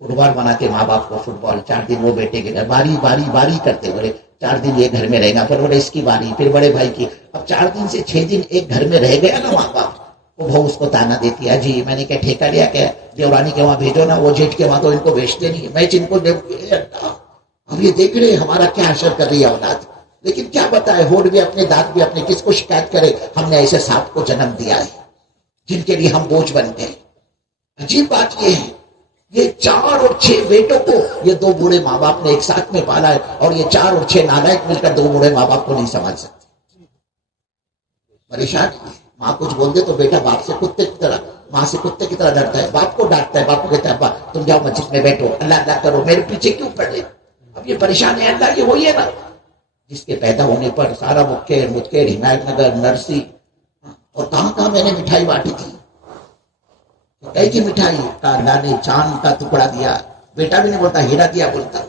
فٹ بال بناتے ماں باپ کو، فٹ بال 4 دن وہ بیٹے کے گھر باری باری باری کرتے، بولے 4 دن یہ گھر میں رہے گا، پھر بولے اس کی باری، پھر بڑے بھائی کی. اب 4 دن سے 6 دن ایک گھر میں رہ گیا نا ماں باپ، وہ بہو اس کو تانا دیتی ہے، جی میں نے کیا ٹھیکہ لیا کیا، دیورانی کے وہاں بھیجو نا، وہ جیٹ کے وہاں تو ان کو بیچتے نہیں، میں جن کو اب یہ دیکھ رہے ہمارا کیا اثر کر رہی ہے اولاد. لیکن کیا بتائے، ہوٹ بھی اپنے دانت بھی اپنے، کس کو شکایت کرے، ہم نے ایسے سانپ کو جنم دیا ہے جن کے لیے ہم بوجھ بن گئے. عجیب بات یہ ہے، یہ 4 اور 6 بیٹوں کو یہ 2 بوڑھے ماں باپ نے ایک ساتھ میں پالا ہے، اور یہ 4 اور 6 نالائق مل کر 2 بوڑھے ماں باپ کو نہیں سنبھال سکتے. پریشان ہے. ماں کچھ بول دے تو بیٹا باپ سے کتے کی طرح، ماں سے کتے کی طرح ڈرتا ہے، باپ کو ڈانٹتا ہے، باپ کو کہتا ہے ابا تم جاؤ مسجد میں بیٹھو، اللہ اللہ کرو، میرے پیچھے کیوں پڑے. اب یہ پریشان ہے. اللہ یہ وہی ہے نا جس کے پیدا ہونے پر سارا مکھیر متکیر حمایت نگر نرسی اور کہاں کہاں میں نے مٹھائی بانٹی تھی، کئی کی مٹھائی کا اللہ نے چاند کا ٹکڑا دیا، بیٹا بھی نہیں بولتا، ہیرا دیا بولتا.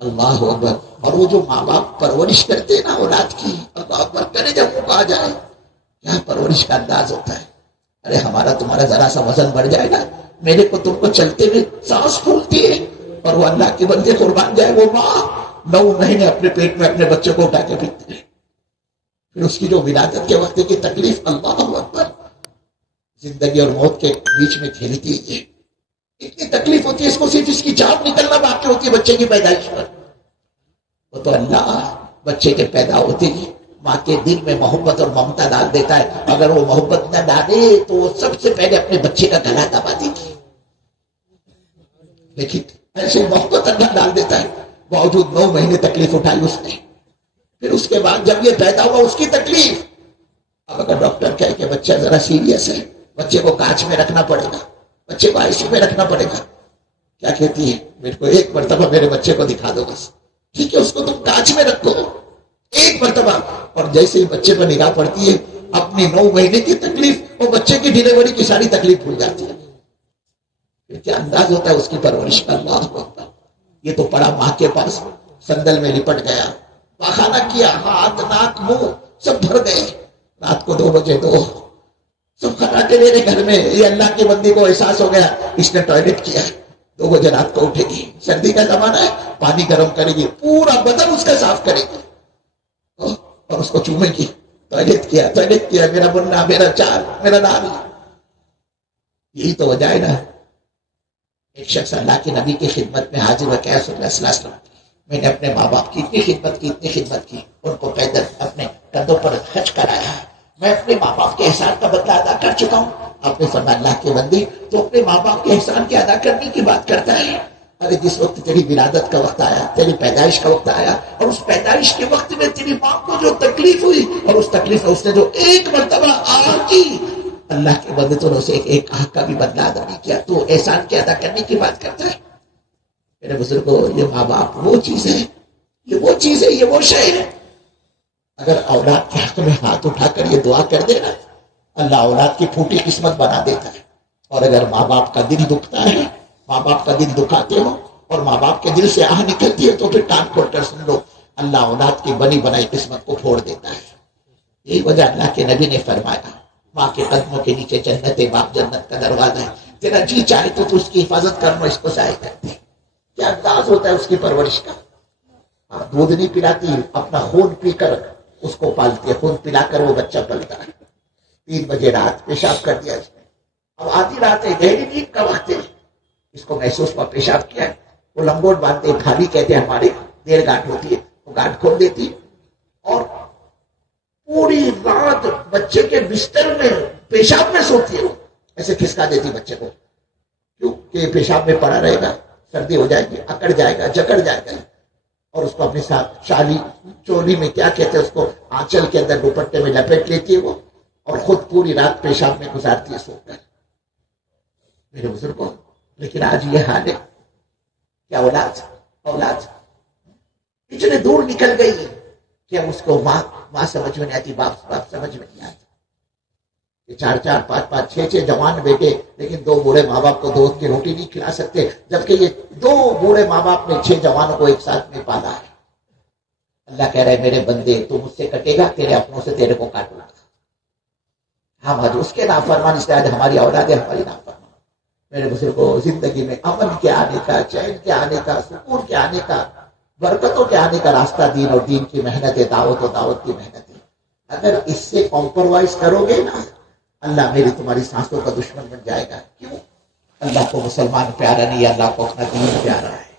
اللہ اکبر. اور وہ جو ماں باپ پرورش کرتے ہیں نا اولاد کی، اللہ اکبر کرے جب وہ کہا جائے کیا پرورش کا انداز ہوتا ہے. ارے ہمارا تمہارا ذرا سا وزن بڑھ جائے گا، میرے کو تم کو چلتے ہوئے سانس پھولتی ہے، اور وہ اللہ کے بندے قربان جائے، وہ ماں 9 مہینے اپنے پیٹ میں اپنے بچے کو اٹھا کے پھرتی ہے. پھر اس کی جو ولادت کے وقت کی تکلیف، اللہ اکبر، زندگی اور موت کے بیچ میں کھیلتی ہے، اتنی تکلیف ہوتی ہے اس کو، صرف اس کی جان نکلنا باقی ہوتی ہے بچے کی پیدائش پر. وہ تو اللہ بچے کے پیدا ہوتے ہی ماں کے دل میں محبت اور ممتا ڈال دیتا ہے. اگر وہ محبت نہ ڈالے تو وہ سب سے پہلے اپنے بچے کا گلا دبا دے گی، لیکن ایسے محبت اللہ ڈال دیتا ہے. باوجود 9 مہینے تکلیف اٹھائی اس نے، پھر اس کے بعد جب یہ پیدا ہوا اس کی تکلیف. اب اگر ڈاکٹر کہے کہ بچہ ذرا سیریس ہے، بچے کو کانچ میں رکھنا پڑے گا، بچے کو آئی سی میں رکھنا پڑے گا، کیا کہتی ہے میرے کو 1 مرتبہ میرے بچے کو دکھا دو بس. ٹھیک ہے اس کو تم کانچ میں رکھو 1 مرتبہ. اور جیسے ہی بچے پر نگاہ پڑتی ہے اپنی 9 مہینے کی تکلیف اور بچے کی ڈیلیوری کی ساری تکلیف بھول جاتی ہے. پھر کیا انداز ہوتا ہے اس کی پرورش کا. اللہ اکبر. یہ تو پڑا ماں کے پاس، سندل میں لپٹ گیا، پاخانہ کیا، ہاتھ ناک منہ سب بھر گئے. رات کو 2 بجے سب کھٹاٹے لے رہے گھر میں. یہ اللہ کے بندے کو احساس ہو گیا اس نے ٹوائلٹ کیا ہے، 2 بجے رات کو اٹھے گی، سردی کا زمانہ ہے، پانی گرم کرے گی، پورا بدن اس کا صاف کرے گی اور اس کو چومے گی. ٹوائلٹ کیا میرا بننا، میرا چال، میرا نال. یہی تو وجہ ہے نا. ایک شخص اللہ کے نبی کی خدمت میں حاضر ہوا، کیا صلی اللہ علیہ وسلم میں نے اپنے ماں باپ کی اتنی خدمت کی، ان کو پیدل اپنے کندھوں پر حج کرایا، میں اپنے ماں باپ کے احسان کا بدلہ ادا کر چکا ہوں. آپ نے فرمایا اللہ کے بندے تو اپنے ماں باپ کے احسان کے ادا کرنے کی بات کرتا ہے. ارے جس وقت تیری ولادت کا وقت آیا، تیری پیدائش کا وقت آیا، اور اس پیدائش کے وقت میں تیری ماں کو جو تکلیف ہوئی، اور اس تکلیف میں اس نے جو 1 مرتبہ آہ کی، اللہ کے بندے تو اسے ایک آہ کا بھی بدلہ ادا نہیں کیا، تو احسان کے ادا کرنے کی بات کرتا ہے. میرے بزرگوں، یہ ماں باپ وہ چیز ہے، یہ وہ شے ہے. اگر اولاد کے حق میں ہاتھ اٹھا کر یہ دعا کر دے نا، اللہ اولاد کی پھوٹی قسمت بنا دیتا ہے. اور اگر ماں باپ کا دل دکھتا ہے، ماں باپ کا دل دکھاتے ہو اور ماں باپ کے دل سے آہ نکلتی ہے، تو پھر کان کھول کر سن لو، اللہ اولاد کی بنی بنائی قسمت کو پھوڑ دیتا ہے. یہی وجہ اللہ کے نبی نے فرمایا، ماں کے قدموں کے نیچے جنت ہے، باپ جنت کا دروازہ ہے، تیرا جی چاہے تو اس کی حفاظت کرنا، اس کو سائے کرتے. کیا انداز ہوتا ہے اس کی پرورش کا. دودھ نہیں پلاتی، اپنا خون پی کر اس کو پالتی ہے، خون پلا کر وہ بچہ پلتا ہے. 3 بجے رات پیشاب کر دیا اس نے، اب آدھی رات ہے، گہری نیند کا وقت ہے، اس کو محسوس ہوا پیشاب کیا ہے، وہ لنگوٹ باندھتے، بھابھی کہتے ہیں ہمارے، 1.5 گانٹھ ہوتی ہے، وہ گانٹھ کھول دیتی اور پوری رات بچے کے بستر میں پیشاب میں سوتی ہے. وہ ایسے کھسکا دیتی بچے کو، کیوں کہ پیشاب میں پڑا رہے گا، سردی ہو جائے گی، اکڑ جائے گا، جکڑ جائے گا. اور اس کو اپنے ساتھ شالی چولی میں کیا کہتے ہیں اس کو، آنچل کے اندر دوپٹے میں لپیٹ لیتی ہے وہ، اور خود پوری رات پیشاب میں گزارتی ہے سو کر. میرے بزرگوں، لیکن آج یہ حال ہے. کیا اولاد اتنے دور نکل گئی کہ اس کو ماں سمجھ میں نہیں آتی، باپ سمجھ میں نہیں آتا. کہ 4 5 6 جوان بیٹے لیکن 2 بوڑھے ماں باپ کو 2 وقت کی روٹی نہیں کھلا سکتے، جبکہ یہ 2 بوڑھے ماں باپ نے 6 جوانوں کو ایک ساتھ میں پالا ہے۔ اللہ کہہ رہے میرے بندے تو مجھ سے کٹے گا، تیرے اپنوں سے تیرے کو کاٹوں گا۔ ہم آج اس کے نافرمان، اس لیے آج ہماری اولاد ہے ہماری نافرمان۔ میرے بزرگوں، زندگی میں امن کے آنے کا، چین کے آنے کا، سکون کے آنے کا، برکتوں کے آنے کا راستہ دین اور دین کی محنت ہے، دعوت اور دعوت کی محنت ہے۔ اگر اس سے کمپرومائز کرو گے نا، اللہ میری تمہاری سانسوں کا دشمن بن جائے گا۔ کیوں؟ اللہ کو مسلمان پیارا نہیں ہے، اللہ کو اپنا دین پیارا ہے۔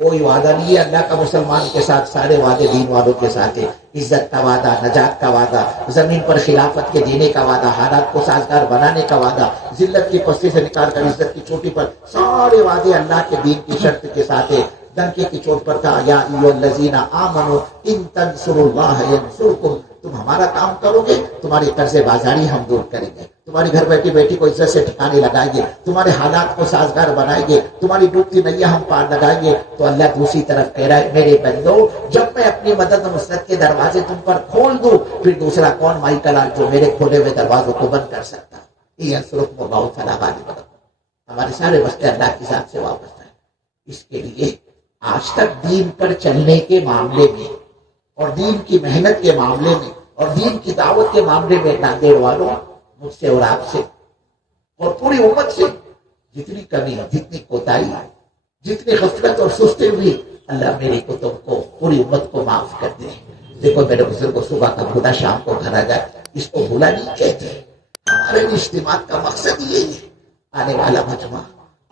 کوئی وعدہ نہیں ہے اللہ کا مسلمان کے ساتھ، سارے وعدے دین والوں کے ساتھ ہے۔ عزت کا وعدہ، نجات کا وعدہ، زمین پر خلافت کے دینے کا وعدہ، حالات کو سازگار بنانے کا وعدہ، ذلت کی پستی سے نکال کر عزت کی چوٹی پر، سارے وعدے اللہ کے دین کی شرط کے ساتھ ہے۔ ڈنکے کی چوٹ پر تھا یا ایھا الذین آمنوا ان تنصروا اللہ ینصرکم، تم ہمارا کام کرو گے تمہاری قرض بازاری ہم دور کریں گے، تمہاری گھر بیٹھی بیٹی کو عزت سے ٹھکانے لگائیں گے، تمہارے حالات کو سازگار بنائیں گے، تمہاری ڈوبتی نیا ہم پار لگائیں گے۔ تو اللہ دوسری طرف کہہ رہا ہے میرے بندو، جب میں اپنی مدد و نصرت کے دروازے تم پر کھول دوں، پھر دوسرا کون مائی کلال جو میرے کھولے ہوئے دروازوں کو بند کر سکتا؟ ینصرکم اللہ فلا غالب لکم، ہمارے سارے مسئلے اللہ کے ساتھ سے واپس ہیں۔ اس کے لیے آج تک دین پر چلنے کے معاملے میں اور دین کی محنت کے معاملے میں اور دین کی دعوت کے معاملے میں ناندیڑ والوں، مجھ سے اور آپ سے اور پوری امت سے جتنی کمی ہے، جتنی کوتاہی ہے، جتنی غفلت اور سستی ہوئی، اللہ میرے کو تم کو پوری امت کو معاف کر دے۔ دیکھو میرے بزرگ کو صبح کا بھولا شام کو گھر آ جائے، اس کو بھولا نہیں کہتے۔ ہمارے اجتماع کا مقصد یہی ہے، آنے والا مجمع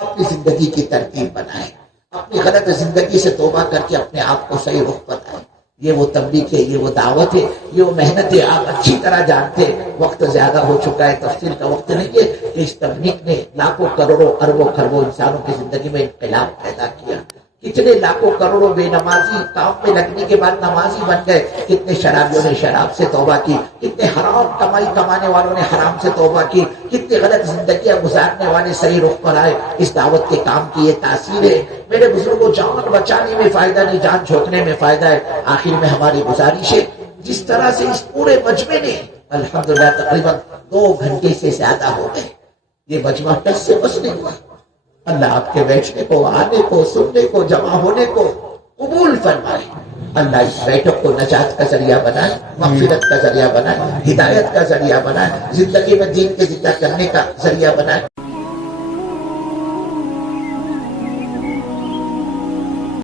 اپنی زندگی کی ترتیب بنائے، اپنی غلط زندگی سے توبہ کر کے اپنے آپ کو صحیح رخ بتائے۔ یہ وہ تبلیغ ہے، یہ وہ دعوت ہے، یہ وہ محنت ہے۔ آپ اچھی طرح جانتے، وقت زیادہ ہو چکا ہے، تفصیل کا وقت نہیں ہے کہ اس تبلیغ نے لاکھوں کروڑوں اربوں خربوں انسانوں کی زندگی میں انقلاب پیدا کیا۔ کتنے لاکھوں کروڑوں بے نمازی کام میں لگنے کے بعد نمازی بن گئے، کتنے شرابیوں نے شراب سے توبہ کی، کتنے حرام کمائی کمانے والوں نے حرام سے توبہ کی، کتنے غلط زندگیاں گزارنے والے صحیح رخ پر آئے۔ اس دعوت کے کام کی یہ تاثیر ہے۔ میرے بزرگوں، جان بچانے میں فائدہ نہیں، جان جھونکنے میں فائدہ ہے۔ آخر میں ہماری گزارش ہے، جس طرح سے اس پورے مجمع نے الحمدللہ تقریباً 2 گھنٹے سے زیادہ ہو گئے، یہ مجمع ٹس سے بس نہیں ہوا۔ اللہ آپ کے بیٹھنے کو، آنے کو، سننے کو، جمع ہونے کو قبول فرمائے۔ اللہ اس بیٹھک کو نجات کا ذریعہ بنائے، مغفرت کا ذریعہ بنائے، ہدایت کا ذریعہ بنائے، زندگی میں دین کے زندہ کرنے کا ذریعہ بنائے۔